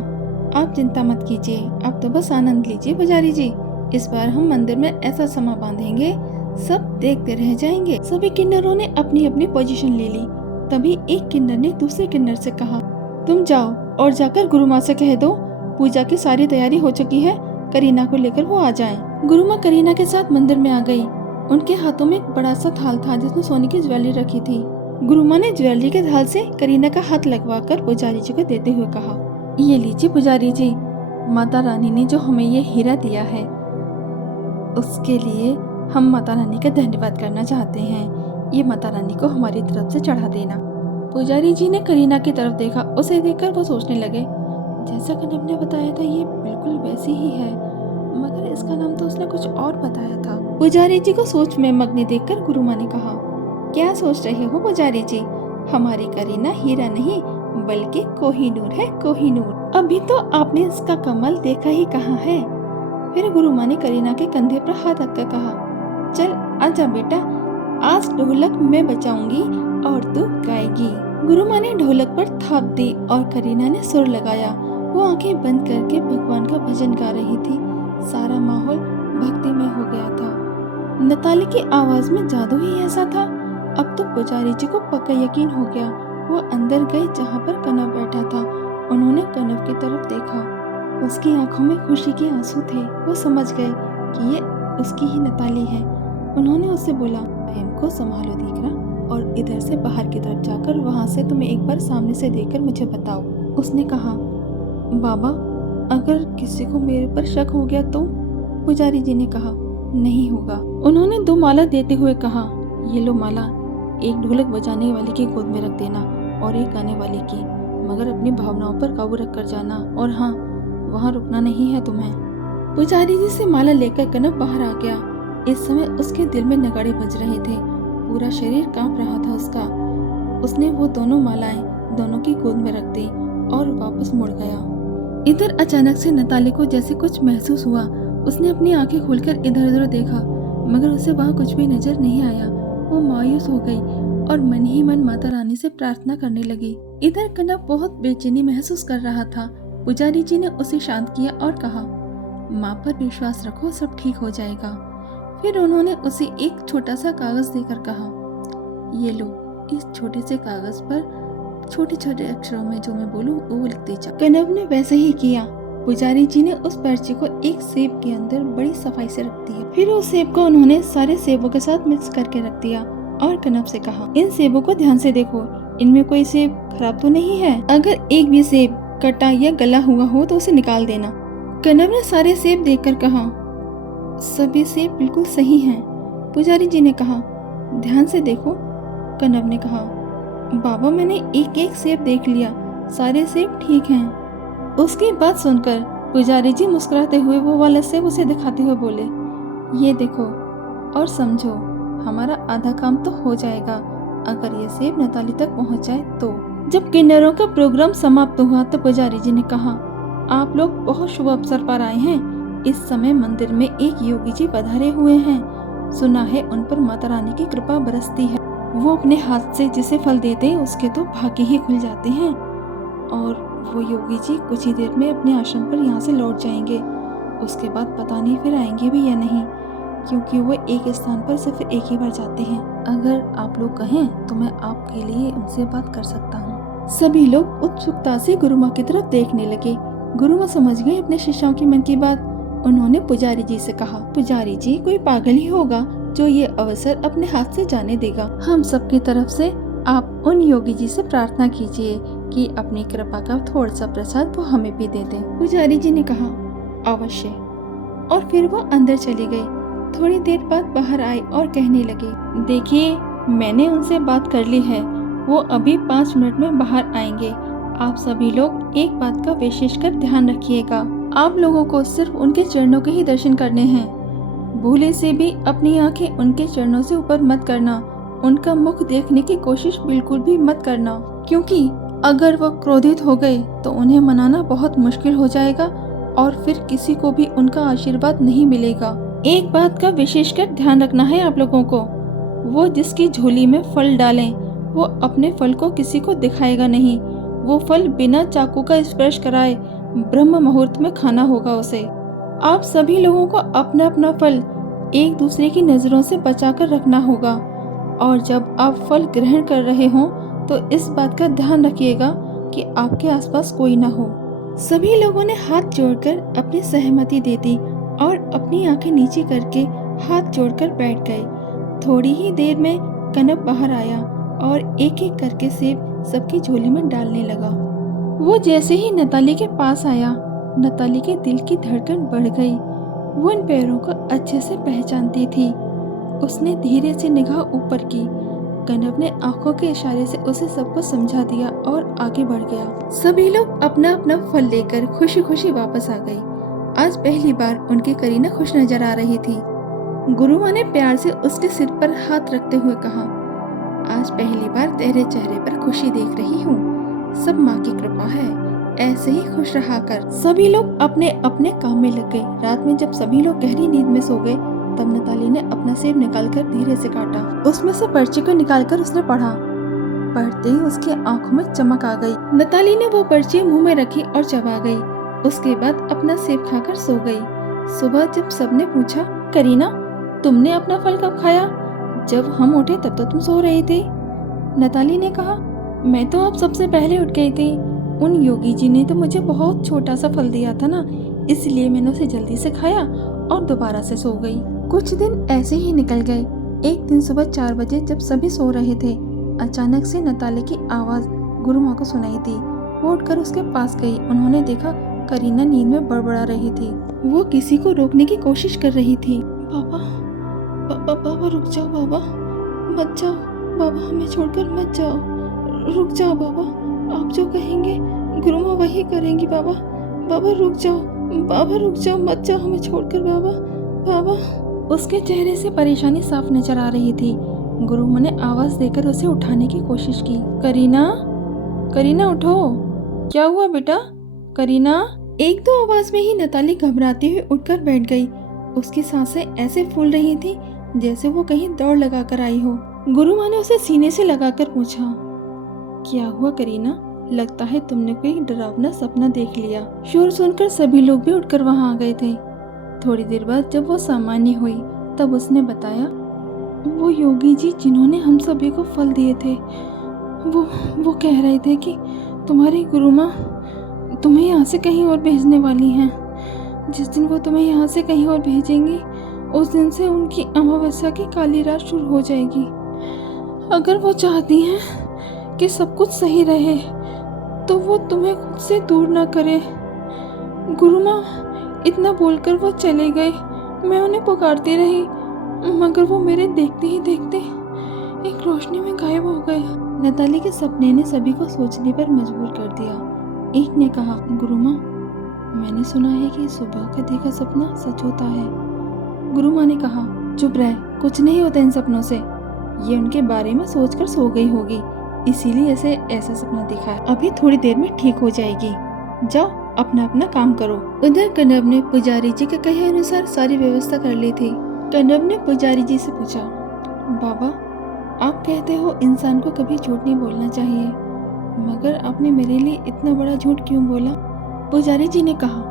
आप चिंता मत कीजिए, आप तो बस आनंद लीजिए पुजारी जी। इस बार हम मंदिर में ऐसा समा बांधेंगे, सब देखते रह जाएंगे। सभी किन्नरों ने अपनी अपनी पोजीशन ले ली। तभी एक किन्नर ने दूसरे किन्नर से कहा, तुम जाओ और जाकर गुरु माँ से कह दो पूजा की सारी तैयारी हो चुकी है, करीना को लेकर वो आ जाएं। गुरु माँ करीना के साथ मंदिर में आ गई। उनके हाथों में एक बड़ा सा थाल था जिसमें सोने की ज्वेलरी रखी थी। गुरु माँ ने ज्वेलरी के थाल से करीना का हाथ लगवाकर पुजारी जी को देते हुए कहा, ये लीजिए पुजारी जी, माता रानी ने जो हमें ये हीरा दिया है उसके लिए हम माता रानी का धन्यवाद करना चाहते हैं। ये माता रानी को हमारी तरफ से चढ़ा देना। पुजारी जी ने करीना की तरफ देखा। उसे देखकर वो सोचने लगे, जैसा कनब ने बताया था ये बिल्कुल वैसी ही है, मगर इसका नाम तो उसने कुछ और बताया था। पुजारी जी को सोच में मग्न देखकर गुरु माँ ने कहा, क्या सोच रहे हो पुजारी जी, हमारी करीना हीरा नहीं बल्कि कोहिनूर है, कोहिनूर। अभी तो आपने इसका कमाल देखा ही कहाँ है। फिर गुरु माँ ने करीना के कंधे पर हाथ रखकर कहा, चल आजा बेटा, आज ढोलक मैं बजाऊंगी और तू गाएगी। गुरु माँ ने ढोलक पर थाप दी और करीना ने सुर लगाया। वो आंखें बंद करके भगवान का भजन गा रही थी। सारा माहौल भक्तिमय हो गया था। नताली की आवाज में जादू ही ऐसा था। अब तो पुजारी जी को पक्का यकीन हो गया। वो अंदर गए जहाँ पर कनब बैठा था। उन्होंने कनब की तरफ देखा। उसकी आंखों में खुशी के आंसू थे। वो समझ गए कि ये उसकी ही नताली है। उन्होंने उससे बोला, बहन को संभालो दीकरा, और इधर से बाहर की तरफ जाकर वहाँ से तुम्हें एक बार सामने से देखकर मुझे बताओ। उसने कहा, बाबा अगर किसी को मेरे पर शक हो गया तो? पुजारी जी ने कहा, नहीं होगा। उन्होंने 2 माला देते हुए कहा, ये लो माला, एक ढोलक बजाने वाले की गोद में रख देना और एक गाने वाले की, मगर अपनी भावनाओं पर काबू रख कर जाना, और हाँ, वहाँ रुकना नहीं है तुम्हें। पुजारी जी से माला लेकर कनब बाहर आ गया। इस समय उसके दिल में नगाड़े बज रहे थे। पूरा शरीर कांप रहा था उसका। उसने वो दोनों मालाएं दोनों की गोद में रख दी और वापस मुड़ गया। इधर अचानक से नताली को जैसे कुछ महसूस हुआ। उसने अपनी आंखें खोलकर इधर उधर देखा, मगर उसे वहाँ कुछ भी नजर नहीं आया। वो मायूस हो गई और मन ही मन माता रानी से प्रार्थना करने लगी। इधर कनब बहुत बेचैनी महसूस कर रहा था। पुजारी जी ने उसे शांत किया और कहा, माँ पर विश्वास रखो, सब ठीक हो जाएगा। फिर उन्होंने उसे एक छोटा सा कागज देकर कहा, ये लो, इस छोटे से कागज पर छोटे छोटे अक्षरों में जो मैं बोलूं वो लिखते जाओ। कनब ने वैसे ही किया। पुजारी जी ने उस पर्ची को एक सेब के अंदर बड़ी सफाई से रख दिया। फिर उस सेब को उन्होंने सारे सेबों के साथ मिक्स करके रख दिया और कनब से कहा, इन सेबों को ध्यान से देखो, इनमें कोई सेब खराब तो नहीं है। अगर एक भी सेब कटा या गला हुआ हो तो उसे निकाल देना। कनब ने सारे सेब देखकर कहा, सभी सेब बिल्कुल सही हैं। पुजारी जी ने कहा, ध्यान से देखो। कनब ने कहा, बाबा मैंने एक एक सेब देख लिया, सारे सेब ठीक हैं। उसकी बात सुनकर पुजारी जी मुस्कुराते हुए वो वाला सेब उसे दिखाते हुए बोले, ये देखो और समझो, हमारा आधा काम तो हो जाएगा अगर ये सेब नताली तक पहुंच जाए तो। जब किन्नरों का प्रोग्राम समाप्त हुआ तो पुजारी जी ने कहा, आप लोग बहुत शुभ अवसर पर आए हैं। इस समय मंदिर में एक योगी जी पधारे हुए हैं। सुना है उन पर माता रानी की कृपा बरसती है। वो अपने हाथ से जिसे फल देते उसके तो भाग्य ही खुल जाते हैं। और वो योगी जी कुछ ही देर में अपने आश्रम पर यहाँ से लौट जाएंगे। उसके बाद पता नहीं फिर आएंगे भी या नहीं, क्योंकि वो एक स्थान पर सिर्फ एक ही बार जाते हैं। अगर आप लोग कहें तो मैं आपके लिए उनसे बात कर सकता हूँ। सभी लोग उत्सुकता से गुरु माँ की तरफ देखने लगे। गुरु माँ समझ गए अपने शिष्यों की मन की बात। उन्होंने पुजारी जी से कहा, पुजारी जी कोई पागल ही होगा जो ये अवसर अपने हाथ से जाने देगा। हम सबकी तरफ से आप उन योगी जी से प्रार्थना कीजिए कि अपनी कृपा का थोड़ा सा प्रसाद वो हमें भी दे दें। पुजारी जी ने कहा, अवश्य। और फिर वो अंदर चली गई। थोड़ी देर बाद बाहर आई और कहने लगे, देखिए मैंने उनसे बात कर ली है, वो अभी 5 मिनट में बाहर आएंगे। आप सभी लोग एक बात का विशेषकर ध्यान रखिएगा, आप लोगों को सिर्फ उनके चरणों के ही दर्शन करने हैं। भूले से भी अपनी आंखें उनके चरणों से ऊपर मत करना। उनका मुख देखने की कोशिश बिल्कुल भी मत करना, क्योंकि अगर वो क्रोधित हो गए तो उन्हें मनाना बहुत मुश्किल हो जाएगा और फिर किसी को भी उनका आशीर्वाद नहीं मिलेगा। एक बात का विशेषकर ध्यान रखना है आप लोगों को, वो जिसकी झोली में फल डालें वो अपने फल को किसी को दिखाएगा नहीं। वो फल बिना चाकू का स्पर्श कराए ब्रह्म मुहूर्त में खाना होगा उसे। आप सभी लोगों को अपना अपना फल एक दूसरे की नज़रों से बचाकर रखना होगा और जब आप फल ग्रहण कर रहे हों तो इस बात का ध्यान रखिएगा कि आपके आसपास कोई ना हो। सभी लोगों ने हाथ जोड़कर अपनी सहमति दे दी और अपनी आंखें नीचे करके हाथ जोड़कर बैठ गए। थोड़ी ही देर में कनब बाहर आया और एक एक करके सेब सबकी झोली में डालने लगा। वो जैसे ही नताली के पास आया, नताली के दिल की धड़कन बढ़ गई। वो इन पैरों को अच्छे से पहचानती थी। उसने धीरे से निगाह ऊपर की। कनब ने आंखों के इशारे से उसे सब कुछ समझा दिया और आगे बढ़ गया। सभी लोग अपना अपना फल लेकर खुशी खुशी वापस आ गई। आज पहली बार उनकी करीना खुश नजर आ रही थी। गुरु माँ ने प्यार से उसके सिर पर हाथ रखते हुए कहा, आज पहली बार तेरे चेहरे पर खुशी देख रही हूँ। सब माँ की कृपा है, ऐसे ही खुश रहा कर। सभी लोग अपने अपने काम में लग गए। रात में जब सभी लोग गहरी नींद में सो गए तब नताली ने अपना सेब निकालकर धीरे से काटा। उसमें से पर्ची को निकालकर उसने पढ़ा। पढ़ते ही उसकी आंखों में चमक आ गई। नताली ने वो पर्ची मुंह में रखी और चबा गई। उसके बाद अपना सेब खाकर सो गई। सुबह जब सबने पूछा, करीना तुमने अपना फल कब खाया? जब हम उठे तब तो तुम सो रही थी। नताली ने कहा, मैं तो अब सबसे पहले उठ गई थी। उन योगी जी ने तो मुझे बहुत छोटा सा फल दिया था ना, इसलिए मैंने उसे जल्दी से खाया और दोबारा से सो गई। कुछ दिन ऐसे ही निकल गए। एक दिन सुबह 4 बजे जब सभी सो रहे थे, अचानक से नताली की आवाज गुरु माँ को सुनाई दी। वो उठकर उसके पास गई। उन्होंने देखा करीना नींद में बड़बड़ा रही थी। वो किसी को रोकने की कोशिश कर रही थी। बाबा रुक जाओ, बाबा मत जाओ, बाबा हमें छोड़कर मत जाओ, रुक जाओ बाबा, आप जो कहेंगे गुरु माँ वही करेंगी। बाबा रुक जाओ, बाबा रुक जाओ, मत जाओ हमें छोड़कर बाबा। उसके चेहरे से परेशानी साफ नजर आ रही थी। गुरु माँ ने आवाज देकर उसे उठाने की कोशिश की। करीना उठो, क्या हुआ बेटा? करीना। एक दो आवाज में ही नताली घबराती हुई उठकर बैठ गई। उसकी सांसें ऐसे फूल रही थी जैसे वो कहीं दौड़ लगाकर आई हो। गुरु माँ ने उसे सीने से लगाकर पूछा, क्या हुआ करीना? लगता है तुमने कोई डरावना सपना देख लिया। शोर सुनकर सभी लोग भी उठकर वहां आ गए थे। थोड़ी देर बाद जब वो सामान्य हुई तब उसने बताया, वो योगी जी जिन्होंने हम सभी को फल दिए थे, वो कह रहे थे कि तुम्हारी गुरु माँ तुम्हें यहाँ से कहीं और भेजने वाली हैं। जिस दिन वो तुम्हें यहाँ से कहीं और भेजेंगी उस दिन से उनकी अमावस्या की काली रात शुरू हो जाएगी। अगर वो चाहती हैं कि सब कुछ सही रहे तो वो तुम्हें खुद से दूर ना करे। गुरु माँ इतना बोलकर वो चले गए। मैं उन्हें पुकारती रही मगर वो मेरे देखते ही देखते एक रोशनी में गायब हो गए। नताली के सपने ने सभी को सोचने पर मजबूर कर दिया। एक ने कहा, गुरु माँ मैंने सुना है कि सुबह का देखा सपना सच होता है। गुरु माँ ने कहा, चुप रह, कुछ नहीं होता इन सपनों से। ये उनके बारे में सोचकर सो गई होगी, इसीलिए ऐसे ऐसा सपना दिखा है। अभी थोड़ी देर में ठीक हो जाएगी। जाओ अपना अपना काम करो। उधर कनब ने पुजारी जी के कहे अनुसार सारी व्यवस्था कर ली थी। कनब ने पुजारी जी से पूछा, बाबा आप कहते हो इंसान को कभी झूठ नहीं बोलना चाहिए, मगर आपने मेरे लिए इतना बड़ा झूठ क्यों बोला? पुजारी जी ने कहा,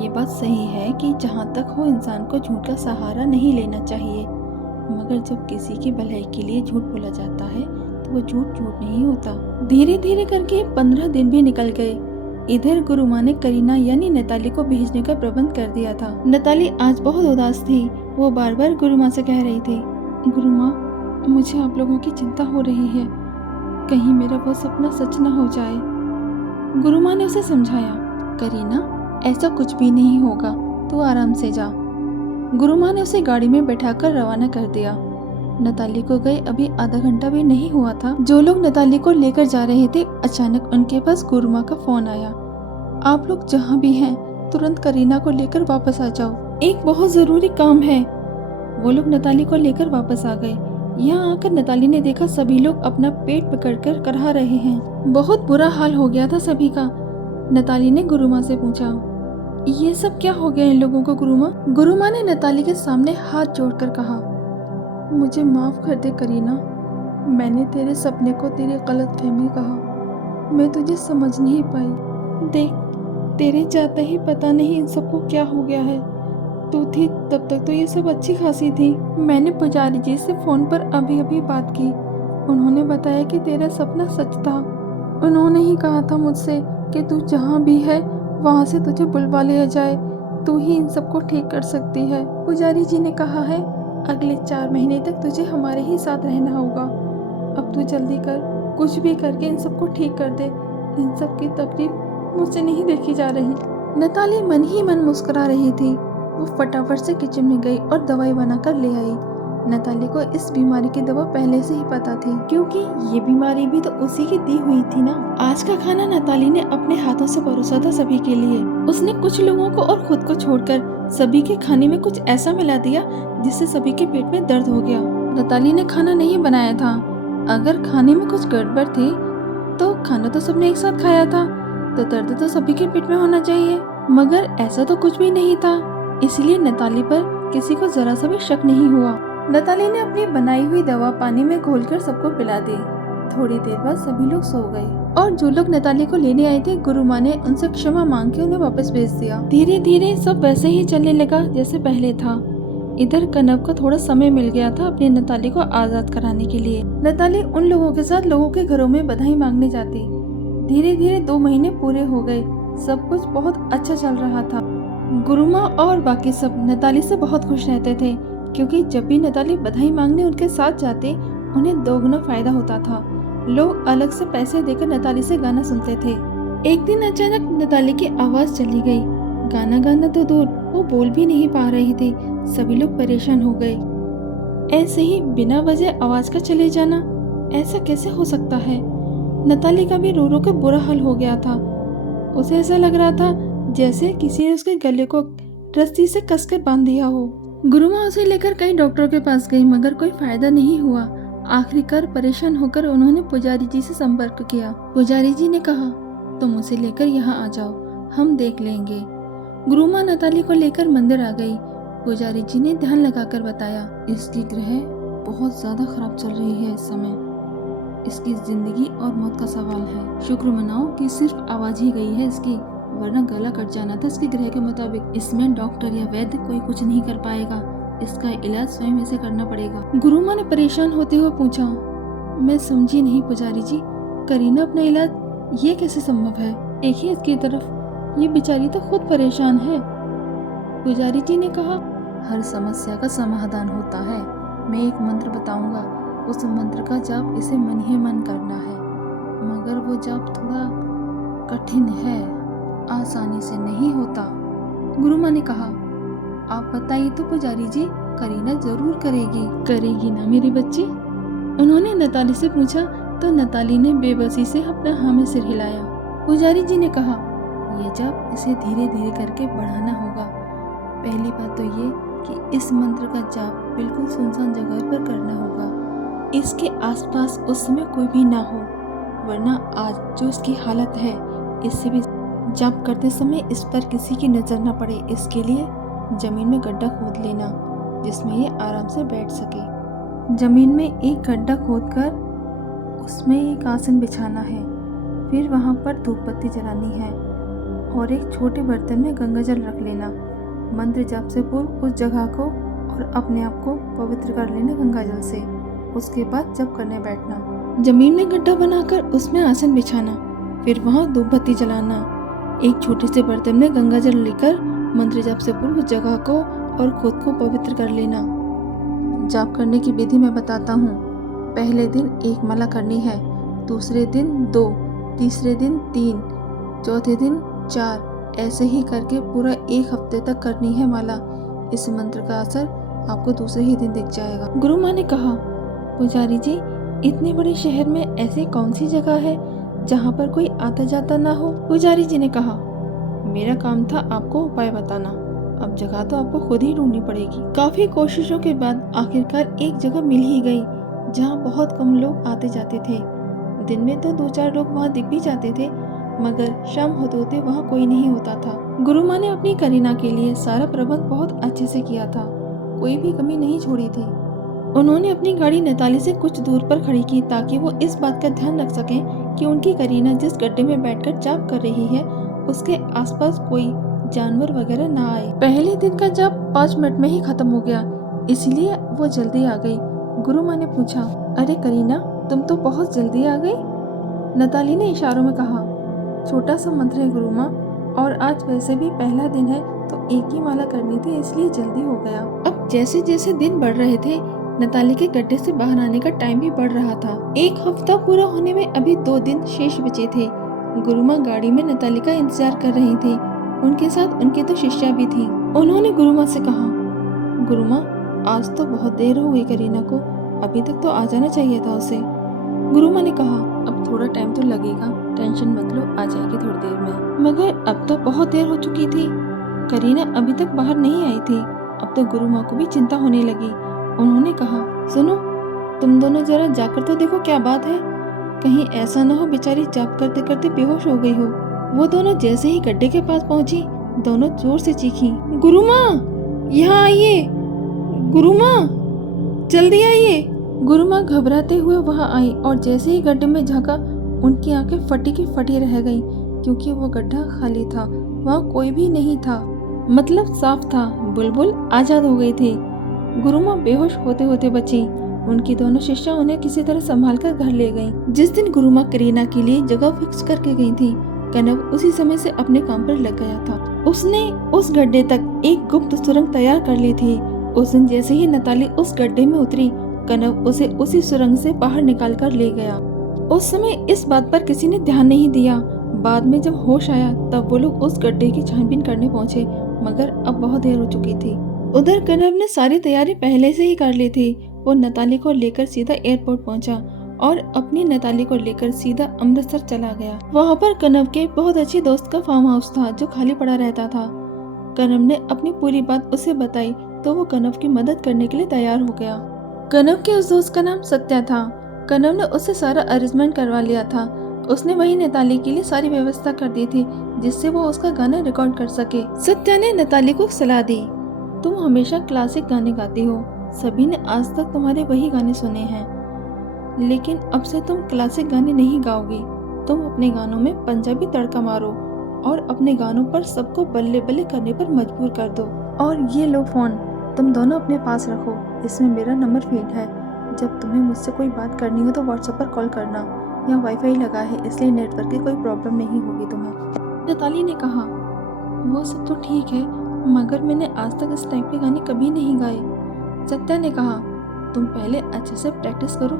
ये बात सही है कि जहाँ तक हो इंसान को झूठ का सहारा नहीं लेना चाहिए, मगर जब किसी की भलाई के लिए झूठ बोला जाता है तो वो झूठ नहीं होता। धीरे धीरे करके 15 दिन भी निकल गए। इधर गुरु माँ ने करीना यानी नताली को भेजने का प्रबंध कर दिया था। नताली आज बहुत उदास थी। वो बार बार गुरु माँ से कह रही थी, गुरु माँ मुझे आप लोगों की चिंता हो रही है, कहीं मेरा वो सपना सच न हो जाए। गुरु माँ ने उसे समझाया, करीना ऐसा कुछ भी नहीं होगा, तू आराम से जा। गुरु माँ ने उसे गाड़ी में बैठाकर रवाना कर दिया। नताली को गए अभी आधा घंटा भी नहीं हुआ था। जो लोग नताली को लेकर जा रहे थे, अचानक उनके पास गुरु माँ का फोन आया। आप लोग जहाँ भी हैं तुरंत करीना को लेकर वापस आ जाओ, एक बहुत जरूरी काम है। वो लोग नताली को लेकर वापस आ गए। यहाँ आकर नताली ने देखा सभी लोग अपना पेट पकड़कर करहा रहे हैं। बहुत बुरा हाल हो गया था सभी का। नताली ने गुरुमा से पूछा, ये सब क्या हो गया इन लोगों को गुरुमा? गुरुमा ने नताली के सामने हाथ जोड़कर कहा, मुझे माफ कर दे करीना, मैंने तेरे सपने को तेरी गलतफहमी कहा, मैं तुझे समझ नहीं पाई। देख, तेरे जाते ही पता नहीं इन सबको क्या हो गया है। तू थी तब तक तो ये सब अच्छी खासी थी। मैंने पुजारी जी से फोन पर अभी अभी बात की। उन्होंने बताया कि तेरा सपना सच था। उन्होंने ही कहा था मुझसे कि तू जहाँ भी है वहाँ से तुझे बुलवा लिया जाए, तू ही इन सबको ठीक कर सकती है। पुजारी जी ने कहा है अगले 4 महीने तक तुझे हमारे ही साथ रहना होगा। अब तू जल्दी कर, कुछ भी करके इन सबको ठीक कर दे। इन सब की तकलीफ मुझसे नहीं देखी जा रही। नताली मन ही मन मुस्कुरा रही थी। वो फटाफट से किचन में गई और दवाई बनाकर ले आई। नताली को इस बीमारी की दवा पहले से ही पता थी, क्योंकि ये बीमारी भी तो उसी की दी हुई थी ना। आज का खाना नताली ने अपने हाथों से परोसा था सभी के लिए। उसने कुछ लोगों को और खुद को छोड़कर सभी के खाने में कुछ ऐसा मिला दिया जिससे सभी के पेट में दर्द हो गया। नताली ने खाना नहीं बनाया था। अगर खाने में कुछ गड़बड़ थी तो खाना तो सबने एक साथ खाया था, तो दर्द तो सभी के पेट में होना चाहिए। मगर ऐसा तो कुछ भी नहीं था, इसलिए नताली पर किसी को जरा सा भी शक नहीं हुआ। नताली ने अपनी बनाई हुई दवा पानी में घोलकर सबको पिला दी। थोड़ी देर बाद सभी लोग सो गए और जो लोग नताली को लेने आए थे गुरुमा ने उनसे क्षमा मांग के उन्हें वापस भेज दिया। धीरे धीरे सब वैसे ही चलने लगा जैसे पहले था। इधर कनव को थोड़ा समय मिल गया था अपनी नताली को आजाद कराने के लिए। नताली उन लोगों के साथ लोगों के घरों में बधाई मांगने जाती। धीरे धीरे 2 महीने पूरे हो गए। सब कुछ बहुत अच्छा चल रहा था। गुरुमा और बाकी सब नताली से बहुत खुश रहते थे, क्योंकि जब भी नताली बधाई मांगने उनके साथ जाते उन्हें 2 गुना फायदा होता था। लोग अलग से पैसे देकर नताली से गाना सुनते थे। एक दिन अचानक नताली की आवाज चली गई। गाना गाना तो दूर, वो बोल भी नहीं पा रही थी। सभी लोग परेशान हो गए। ऐसे ही बिना वजह आवाज का चले जाना, ऐसा कैसे हो सकता है? नताली का भी रो रो कर बुरा हाल हो गया था। उसे ऐसा लग रहा था जैसे किसी ने उसके गले को रस्सी से कसकर बांध दिया हो। गुरुमा उसे लेकर कई डॉक्टरों के पास गई, मगर कोई फायदा नहीं हुआ। आखिरकार परेशान होकर उन्होंने पुजारी जी से संपर्क किया। पुजारी जी ने कहा, तुम उसे लेकर यहाँ आ जाओ, हम देख लेंगे। गुरुमा नताली को लेकर मंदिर आ गई। पुजारी जी ने ध्यान लगाकर बताया, इसकी ग्रह बहुत ज्यादा खराब चल रही है इस समय। इसकी जिंदगी और मौत का सवाल है। शुक्र मनाओ कि सिर्फ आवाज ही गई है इसकी, वरना गला कट जाना था इसके ग्रह के मुताबिक। इसमें डॉक्टर या वैद्य कोई कुछ नहीं कर पाएगा। इसका इलाज स्वयं इसे करना पड़ेगा। गुरुमा ने परेशान होते हुए पूछा, मैं समझी नहीं पुजारी जी, करीना अपना इलाज ये कैसे संभव है? देखिए इसकी तरफ, ये बेचारी तो खुद परेशान है। पुजारी जी ने कहा, हर समस्या का समाधान होता है। मैं एक मंत्र बताऊंगा, उस मंत्र का जाप इसे मन ही मन करना है। मगर वो जाप थोड़ा कठिन है, आसानी से नहीं होता। गुरुमा ने कहा, आप बताइए तो पुजारी जी, करीना जरूर करेगी ना मेरी बच्ची? उन्होंने नताली से पूछा तो नताली ने बेबसी से अपना हाँ में सिर हिलाया। पुजारी जी ने कहा, ये जाप इसे धीरे धीरे करके बढ़ाना होगा। पहली बात तो ये कि इस मंत्र का जाप बिल्कुल सुनसान जगह पर करना होगा। इसके आसपास उस समय कोई भी ना हो, वरना आज जो इसकी हालत है, इससे भी जाप करते समय इस पर किसी की नजर न पड़े। इसके लिए जमीन में गड्ढा खोद लेना जिसमें ये आराम से बैठ सके। जमीन में एक गड्ढा खोदकर उसमें एक आसन बिछाना है। फिर वहाँ पर धूप बत्ती जलानी है और एक छोटे बर्तन में गंगा जल रख लेना। मंत्र जाप से पूर्व उस जगह को और अपने आप को पवित्र कर लेना गंगा जल से। उसके बाद जप करने बैठना। जमीन में गड्ढा बनाकर उसमें आसन बिछाना, फिर वहाँ धूप बत्ती जलाना। एक छोटे से बर्तन में गंगा जल लेकर मंत्र जाप से पूर्व उस जगह को और खुद को पवित्र कर लेना। जाप करने की विधि मैं बताता हूँ। पहले दिन 1 माला करनी है, दूसरे दिन 2, तीसरे दिन 3, चौथे दिन 4, ऐसे ही करके पूरा 1 हफ्ते तक करनी है माला। इस मंत्र का असर आपको दूसरे ही दिन दिख जाएगा। गुरु माँ ने कहा, पुजारी जी, इतने बड़े शहर में ऐसी कौन सी जगह है जहाँ पर कोई आता जाता ना हो? पुजारी जी ने कहा, मेरा काम था आपको उपाय बताना, अब जगह तो आपको खुद ही ढूंढनी पड़ेगी। काफी कोशिशों के बाद आखिरकार एक जगह मिल ही गई जहाँ बहुत कम लोग आते जाते थे। दिन में तो 2-4 लोग वहाँ दिख भी जाते थे, मगर शाम होते होते वहाँ कोई नहीं होता था। गुरु माँ ने अपनी करीना के लिए सारा प्रबंध बहुत अच्छे से किया था, कोई भी कमी नहीं छोड़ी थी। उन्होंने अपनी गाड़ी नैताली से कुछ दूर पर खड़ी की ताकि वो इस बात का ध्यान रख सकें कि उनकी करीना जिस गड्ढे में बैठकर जाप कर रही है उसके आसपास कोई जानवर वगैरह ना आए। पहले दिन का जाप 5 मिनट में ही खत्म हो गया, इसलिए वो जल्दी आ गई। गुरु माँ ने पूछा, अरे करीना, तुम तो बहुत जल्दी आ गई। नैताली ने इशारों में कहा, छोटा सा मंत्र है गुरु माँ, और आज वैसे भी पहला दिन है तो एक ही माला करनी थी, इसलिए जल्दी हो गया। अब जैसे जैसे दिन बढ़ रहे थे नैताली के गड्ढे से बाहर आने का टाइम भी बढ़ रहा था। 1 हफ्ता पूरा होने में अभी 2 दिन शेष बचे थे। गुरु माँ गाड़ी में नैताली का इंतजार कर रही थी। उनके साथ उनकी 2 शिष्या भी थी। उन्होंने गुरु माँ से कहा, गुरु माँ, आज तो बहुत देर हो गई करीना को, अभी तक तो आ जाना चाहिए था उसे। गुरु माँ ने कहा, अब थोड़ा टाइम तो लगेगा, टेंशन मत लो, आ जाएगी थोड़ी देर में। मगर अब तो बहुत देर हो चुकी थी, करीना अभी तक बाहर नहीं आई थी। अब तो गुरु माँ को भी चिंता होने लगी। उन्होंने कहा, सुनो, तुम दोनों जरा जाकर तो देखो क्या बात है, कहीं ऐसा न हो बेचारी जाप करते करते बेहोश हो गई हो। वो दोनों जैसे ही गड्ढे के पास पहुंची, दोनों जोर से चीखी, गुरु माँ, यहाँ आइए, गुरु माँ, जल्दी आइए। गुरु माँ घबराते हुए वहाँ आई और जैसे ही गड्ढे में झांका, उनकी आंखें फटी की फटी रह गईं, क्योंकि वो गड्ढा खाली था, वहाँ कोई भी नहीं था, मतलब साफ था, बुलबुल आजाद हो गई थी। गुरु माँ बेहोश होते होते बची। उनकी दोनों शिष्या उन्हें किसी तरह संभाल कर घर ले गईं। जिस दिन गुरु माँ करीना के लिए जगह फिक्स करके गई थी, कनव उसी समय से अपने काम पर लग गया था। उसने उस गड्ढे तक एक गुप्त सुरंग तैयार कर ली थी। उस दिन जैसे ही नैताली उस गड्ढे में उतरी, कनव उसे उसी सुरंग से बाहर निकाल कर ले गया। उस समय इस बात पर किसी ने ध्यान नहीं दिया। बाद में जब होश आया तब वो लोग उस गड्ढे की छानबीन करने पहुंचे, मगर अब बहुत देर हो चुकी थी। उधर कनव ने सारी तैयारी पहले से ही कर ली थी। वो नैताली को लेकर सीधा एयरपोर्ट पहुंचा और अपनी नैताली को लेकर सीधा अमृतसर चला गया। वहाँ पर कनव के बहुत अच्छे दोस्त का फार्म हाउस था जो खाली पड़ा रहता था। कनव ने अपनी पूरी बात उसे बताई तो वो कनव की मदद करने के लिए तैयार हो गया। कनव के उस दोस्त का नाम सत्या था। कनव ने उससे सारा अरेंजमेंट करवा लिया था। उसने वही नैताली के लिए सारी व्यवस्था कर दी थी जिससे वो उसका गाना रिकॉर्ड कर सके। सत्या ने नैताली को सलाह दी, तुम हमेशा क्लासिक गाने गाती हो, सभी ने आज तक तुम्हारे वही गाने सुने हैं, लेकिन अब से तुम क्लासिक गाने नहीं गाओगी। तुम अपने गानों में पंजाबी तड़का मारो और अपने गानों पर सबको बल्ले बल्ले करने पर मजबूर कर दो। और ये लो फोन, तुम दोनों अपने पास रखो, इसमें मेरा नंबर फीड है। जब तुम्हें मुझसे कोई बात करनी हो तो व्हाट्सएप पर कॉल करना। यहाँ वाईफाई लगा है इसलिए नेटवर्क की कोई प्रॉब्लम नहीं होगी तुम्हें। नैताली ने कहा, वो सब तो ठीक है, मगर मैंने आज तक इस टाइप के गाने कभी नहीं गाए। सत्या ने कहा, तुम पहले अच्छे से प्रैक्टिस करो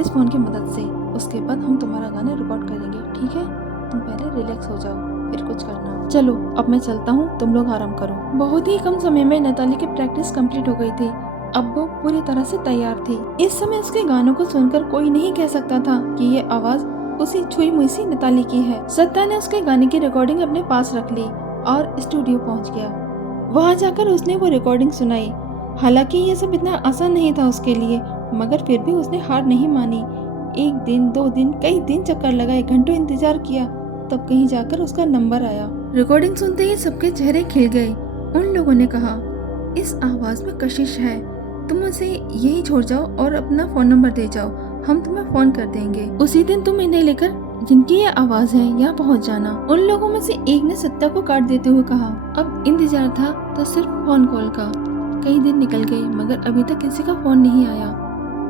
इस फोन की मदद से, उसके बाद हम तुम्हारा गाना रिकॉर्ड करेंगे, ठीक है? तुम पहले रिलैक्स हो जाओ, फिर कुछ करना। चलो अब मैं चलता हूँ, तुम लोग आराम करो। बहुत ही कम समय में नैताली की प्रैक्टिस कंप्लीट हो गई थी। अब वो पूरी तरह से तैयार थी। इस समय उसके गानों को सुनकर कोई नहीं कह सकता था कि ये आवाज उसी छुई मुई सी नैताली की है। सत्या ने उसके गाने की रिकॉर्डिंग अपने पास रख ली और स्टूडियो पहुंच गया। वहां जाकर उसने वो रिकॉर्डिंग सुनाई। हालांकि ये सब इतना आसान नहीं था उसके लिए, मगर फिर भी उसने हार नहीं मानी। 1 दिन 2 दिन कई दिन चक्कर लगाए, घंटों इंतजार किया, तब कहीं जाकर उसका नंबर आया। रिकॉर्डिंग सुनते ही सबके चेहरे खिल गए। उन लोगों ने कहा, इस आवाज में कशिश है, तुम उसे यही छोड़ जाओ और अपना फोन नंबर दे जाओ, हम तुम्हें फोन कर देंगे। उसी दिन तुम इन्हें लेकर जिनकी ये आवाज है यहाँ पहुँच जाना। उन लोगों में से एक ने सत्या को काट देते हुए कहा, अब इंतजार था तो सिर्फ फोन कॉल का। कई दिन निकल गए मगर अभी तक किसी का फोन नहीं आया।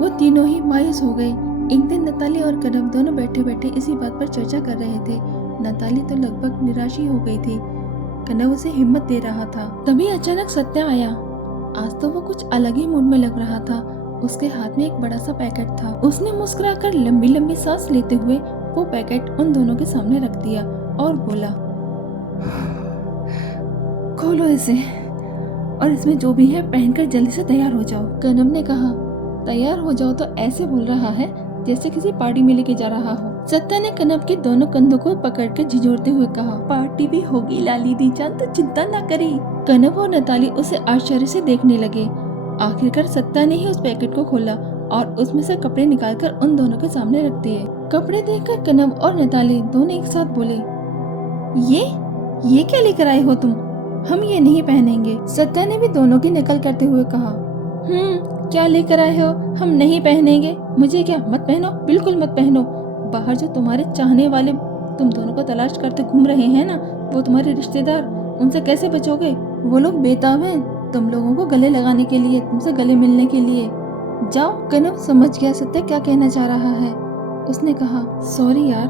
वो तीनों ही मायूस हो गए। एक दिन नैताली और कनव दोनों बैठे बैठे इसी बात पर चर्चा कर रहे थे। नैताली तो लगभग निराश ही हो गई थी, कनव उसे हिम्मत दे रहा था। तभी अचानक सत्या आया। आज तो वो कुछ अलग ही मूड में लग रहा था। उसके हाथ में एक बड़ा सा पैकेट था। उसने मुस्कुराकर लंबी लंबी सांस लेते हुए वो पैकेट उन दोनों के सामने रख दिया और बोला, खोलो इसे और इसमें जो भी है पहनकर जल्दी से तैयार हो जाओ। कनव ने कहा, तैयार हो जाओ तो ऐसे बोल रहा है जैसे किसी पार्टी में लेके जा रहा हो। सत्या ने कनव के दोनों कंधों को पकड़कर झिझोड़ते हुए कहा, पार्टी भी होगी लाली दी जान, तो चिंता ना करी। कनव और नैताली उसे आश्चर्य से देखने लगे। आखिरकार सत्या ने ही उस पैकेट को खोला और उसमें से कपड़े निकालकर उन दोनों के सामने रखती है। कपड़े देखकर कनव और नताली दोनों एक साथ बोले, ये क्या लेकर आए हो तुम? हम ये नहीं पहनेंगे। सत्या ने भी दोनों की नकल करते हुए कहा, क्या लेकर आए हो? हम नहीं पहनेंगे। मुझे क्या, मत पहनो, बिल्कुल मत पहनो। बाहर जो तुम्हारे चाहने वाले तुम दोनों को तलाश करते घूम रहे हैं ना, वो तुम्हारे रिश्तेदार, उनसे कैसे बचोगे? वो लोग बेताब हैं तुम लोगों को गले लगाने के लिए, तुमसे गले मिलने के लिए। जाओ। कनव समझ गया सत्या क्या कहना चाह रहा है। उसने कहा, सॉरी यार,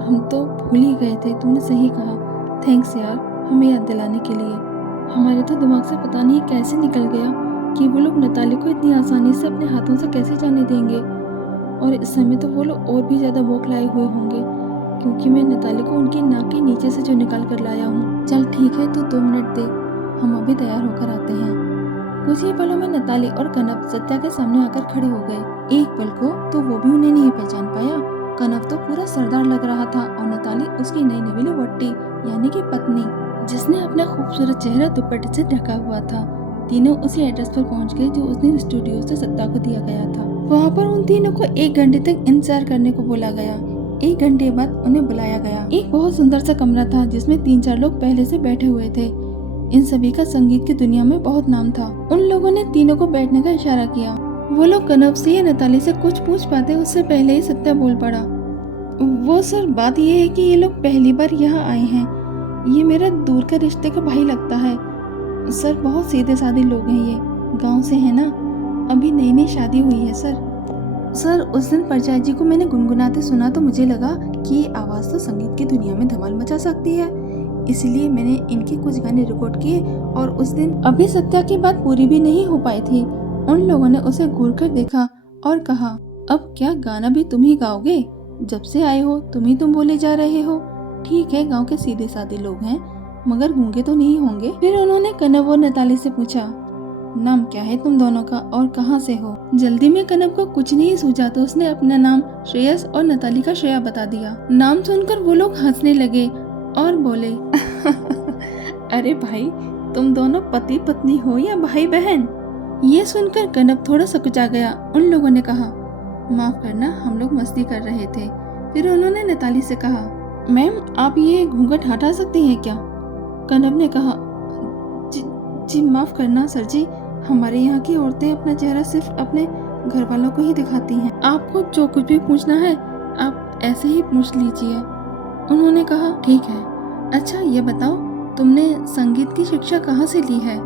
हम तो भूल ही गए थे। तुमने सही कहा, थैंक्स यार हमें याद दिलाने के लिए। हमारे तो दिमाग से पता नहीं कैसे निकल गया कि वो लोग नताली को इतनी आसानी से अपने हाथों से कैसे जाने देंगे। और इस समय तो वो लोग और भी ज्यादा बौखलाए हुए होंगे, क्योंकि मैं नताली को उनकी नाक के नीचे से जो निकाल कर लाया हूँ। चल ठीक है, तू 2 मिनट दे, हम अभी तैयार होकर आते हैं। कुछ ही पलों में नताली और कनव सत्या के सामने आकर खड़े हो गए। एक पल को तो वो भी उन्हें नहीं पहचान पाया। कनव तो पूरा सरदार लग रहा था और नताली उसकी नई नवीली वट्टी यानी कि पत्नी, जिसने अपना खूबसूरत चेहरा दुपट्टे से ढका हुआ था। तीनों उसी एड्रेस पर पहुंच गए जो उस दिन स्टूडियो से सत्या को दिया गया था। वहाँ पर उन तीनों को 1 घंटे तक इंतजार करने को बोला गया। 1 घंटे बाद उन्हें बुलाया गया। एक बहुत सुंदर सा कमरा था जिसमें 3-4 लोग पहले से बैठे हुए थे। इन सभी का संगीत की दुनिया में बहुत नाम था। उन लोगों ने तीनों को बैठने का इशारा किया। वो लोग कनव से या नताली से कुछ पूछ पाते उससे पहले ही सत्या बोल पड़ा, वो सर, बात ये है कि ये लोग पहली बार यहाँ आए हैं। ये मेरा दूर का रिश्ते का भाई लगता है सर। बहुत सीधे साधे लोग हैं, ये गांव से है ना, अभी नई नई शादी हुई है सर। उस दिन परचाई जी को मैंने गुनगुनाते सुना तो मुझे लगा कि ये आवाज तो संगीत की दुनिया में धमाल मचा सकती है, इसलिए मैंने इनके कुछ गाने रिकॉर्ड किए। और उस दिन अभी सत्या की बात पूरी भी नहीं हो पाई थी, उन लोगों ने उसे घूर कर देखा और कहा, अब क्या गाना भी तुम ही गाओगे? जब से आए हो तुम बोले जा रहे हो। ठीक है, गांव के सीधे साधे लोग हैं, मगर गूंगे तो नहीं होंगे। फिर उन्होंने कनव और नताली से पूछा, नाम क्या है तुम दोनों का और कहाँ से हो? जल्दी में कनव को कुछ नहीं सूझा तो उसने अपना नाम श्रेयस और नताली का श्रेया बता दिया। नाम सुनकर वो लोग हंसने लगे और बोले, अरे भाई, तुम दोनों पति पत्नी हो या भाई बहन? ये सुनकर कनव थोड़ा सकुचा गया। उन लोगों ने कहा, माफ करना, हम लोग मस्ती कर रहे थे। फिर उन्होंने नताली से कहा, मैम आप ये घूंघट हटा सकती हैं क्या? कनव ने कहा, जी माफ करना सर जी, हमारे यहाँ की औरतें अपना चेहरा सिर्फ अपने घर वालों को ही दिखाती हैं। आपको जो कुछ भी पूछना है आप ऐसे ही पूछ लीजिए। उन्होंने कहा, ठीक है, अच्छा ये बताओ तुमने संगीत की शिक्षा कहाँ से ली है?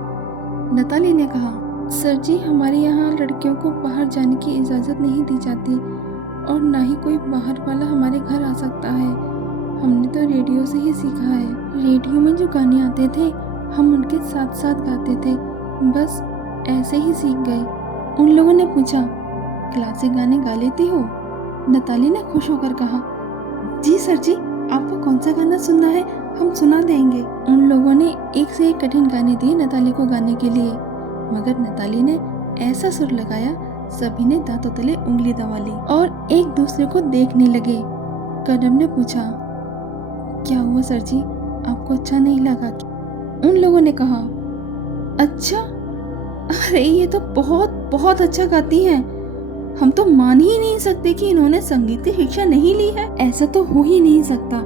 नताली ने कहा, सर जी हमारे यहाँ लड़कियों को बाहर जाने की इजाज़त नहीं दी जाती और ना ही कोई बाहर वाला हमारे घर आ सकता है। हमने तो रेडियो से ही सीखा है। रेडियो में जो गाने आते थे हम उनके साथ साथ गाते थे, बस ऐसे ही सीख गए। उन लोगों ने पूछा, क्लासिक गाने गा लेती हो? नताली ने खुश होकर कहा, जी सर जी, आपको कौन सा गाना सुनना है हम सुना देंगे। उन लोगों ने एक से एक कठिन गाने दिए नताली को गाने के लिए, मगर नताली ने ऐसा सुर लगाया सभी ने दांतों तले उंगली दबा ली और एक दूसरे को देखने लगे। कनव ने पूछा, क्या हुआ सर जी, आपको अच्छा नहीं लगा? उन लोगों ने कहा, अच्छा, अरे ये तो बहुत बहुत अच्छा गाती हैं। हम तो मान ही नहीं सकते कि इन्होंने संगीत की शिक्षा नहीं ली है। ऐसा तो हो ही नहीं सकता,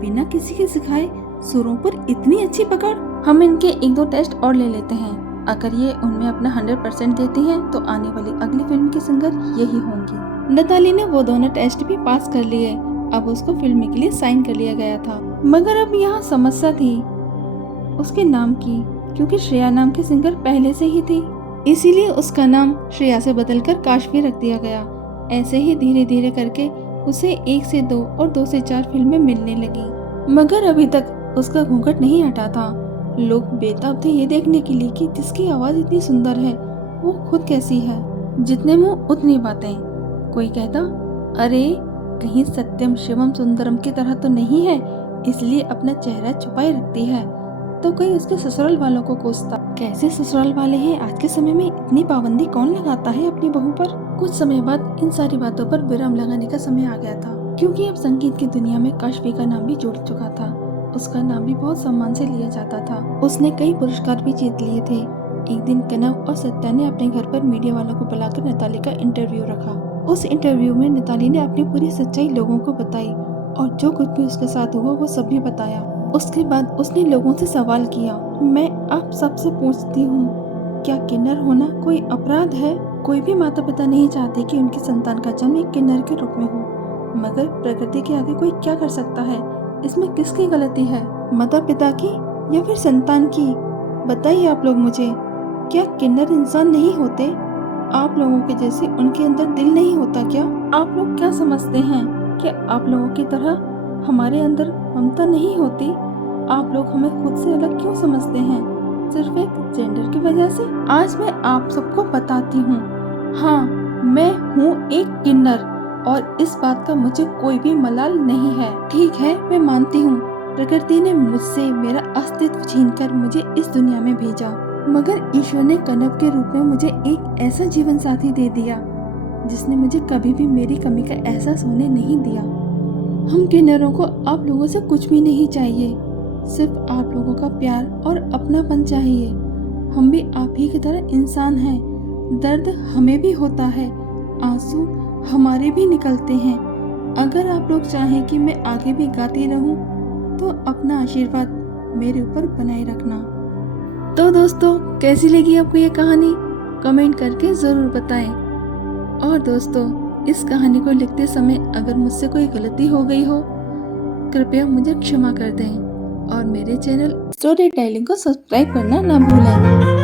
बिना किसी के सिखाए सुरों पर इतनी अच्छी पकड़। हम इनके 1-2 टेस्ट और ले लेते हैं, अगर ये उनमें अपना 100% देती हैं तो आने वाली अगली फिल्म की सिंगर यही होंगी। नताली ने वो दोनों टेस्ट भी पास कर लिए। अब उसको फिल्म के लिए साइन कर लिया गया था, मगर अब यहाँ समस्या थी उसके नाम की, क्योंकि श्रेया नाम की सिंगर पहले से ही थी, इसीलिए उसका नाम श्रेया से बदलकर काशवी रख दिया गया। ऐसे ही धीरे धीरे करके उसे 1 से 2 और 2 से 4 फिल्में मिलने लगी, मगर अभी तक उसका घूंघट नहीं हटा था। लोग बेताब थे ये देखने के लिए कि जिसकी आवाज इतनी सुंदर है वो खुद कैसी है। जितने मुंह उतनी बातें। कोई कहता, अरे कहीं सत्यम शिवम सुंदरम की तरह तो नहीं है, इसलिए अपना चेहरा छुपाए रखती है। तो कोई उसके ससुराल वालों को कोसता, कैसे ससुराल वाले हैं आज के समय में, इतनी पाबंदी कौन लगाता है अपनी बहू पर। कुछ समय बाद इन सारी बातों पर विराम लगाने का समय आ गया था, क्योंकि अब संगीत की दुनिया में काशवी का नाम भी जुड़ चुका था। उसका नाम भी बहुत सम्मान से लिया जाता था। उसने कई पुरस्कार भी जीत लिए थे। एक दिन कनव और सत्या ने अपने घर पर मीडिया वालों को बुलाकर नैताली का इंटरव्यू रखा। उस इंटरव्यू में नैताली ने अपनी पूरी सच्चाई लोगों को बताई और जो कुछ भी उसके साथ हुआ वो सब भी बताया। उसके बाद उसने लोगों से सवाल किया, मैं आप सबसे पूछती हूँ, क्या किन्नर होना कोई अपराध है? कोई भी माता पिता नहीं चाहते कि उनकी संतान का जन्म एक किन्नर के रूप में हो, मगर प्रकृति के आगे कोई क्या कर सकता है? इसमें किसकी गलती है, माता पिता की या फिर संतान की? बताइए आप लोग मुझे, क्या किन्नर इंसान नहीं होते? आप लोगों के जैसे उनके अंदर दिल नहीं होता क्या? आप लोग क्या समझते हैं, क्या आप लोगों की तरह हमारे अंदर ममता नहीं होती? आप लोग हमें खुद से अलग क्यों समझते हैं, सिर्फ एक जेंडर की वजह से? आज मैं आप सबको बताती हूँ, हाँ मैं हूँ एक किन्नर और इस बात का मुझे कोई भी मलाल नहीं है। ठीक है, मैं मानती हूँ प्रकृति ने मुझसे मेरा अस्तित्व छीनकर मुझे इस दुनिया में भेजा, मगर ईश्वर ने कनव के रूप में मुझे एक ऐसा जीवन साथी दे दिया जिसने मुझे कभी भी मेरी कमी का एहसास होने नहीं दिया। हम किन्नरों को आप लोगों से कुछ भी नहीं चाहिए, सिर्फ आप लोगों का प्यार और अपनापन चाहिए। हम भी आप ही की तरह इंसान हैं, दर्द हमें भी होता है, आंसू हमारे भी निकलते हैं। अगर आप लोग चाहें कि मैं आगे भी गाती रहूं, तो अपना आशीर्वाद मेरे ऊपर बनाए रखना। तो दोस्तों, कैसी लगी आपको ये कहानी? कमेंट करके ज़रूर बताएं। और दोस्तों, इस कहानी को लिखते समय अगर मुझसे कोई गलती हो गई हो, कृपया मुझे क्षमा कर दें और मेरे चैनल स्टोरी टेलिंग को सब्सक्राइब करना ना भूलें।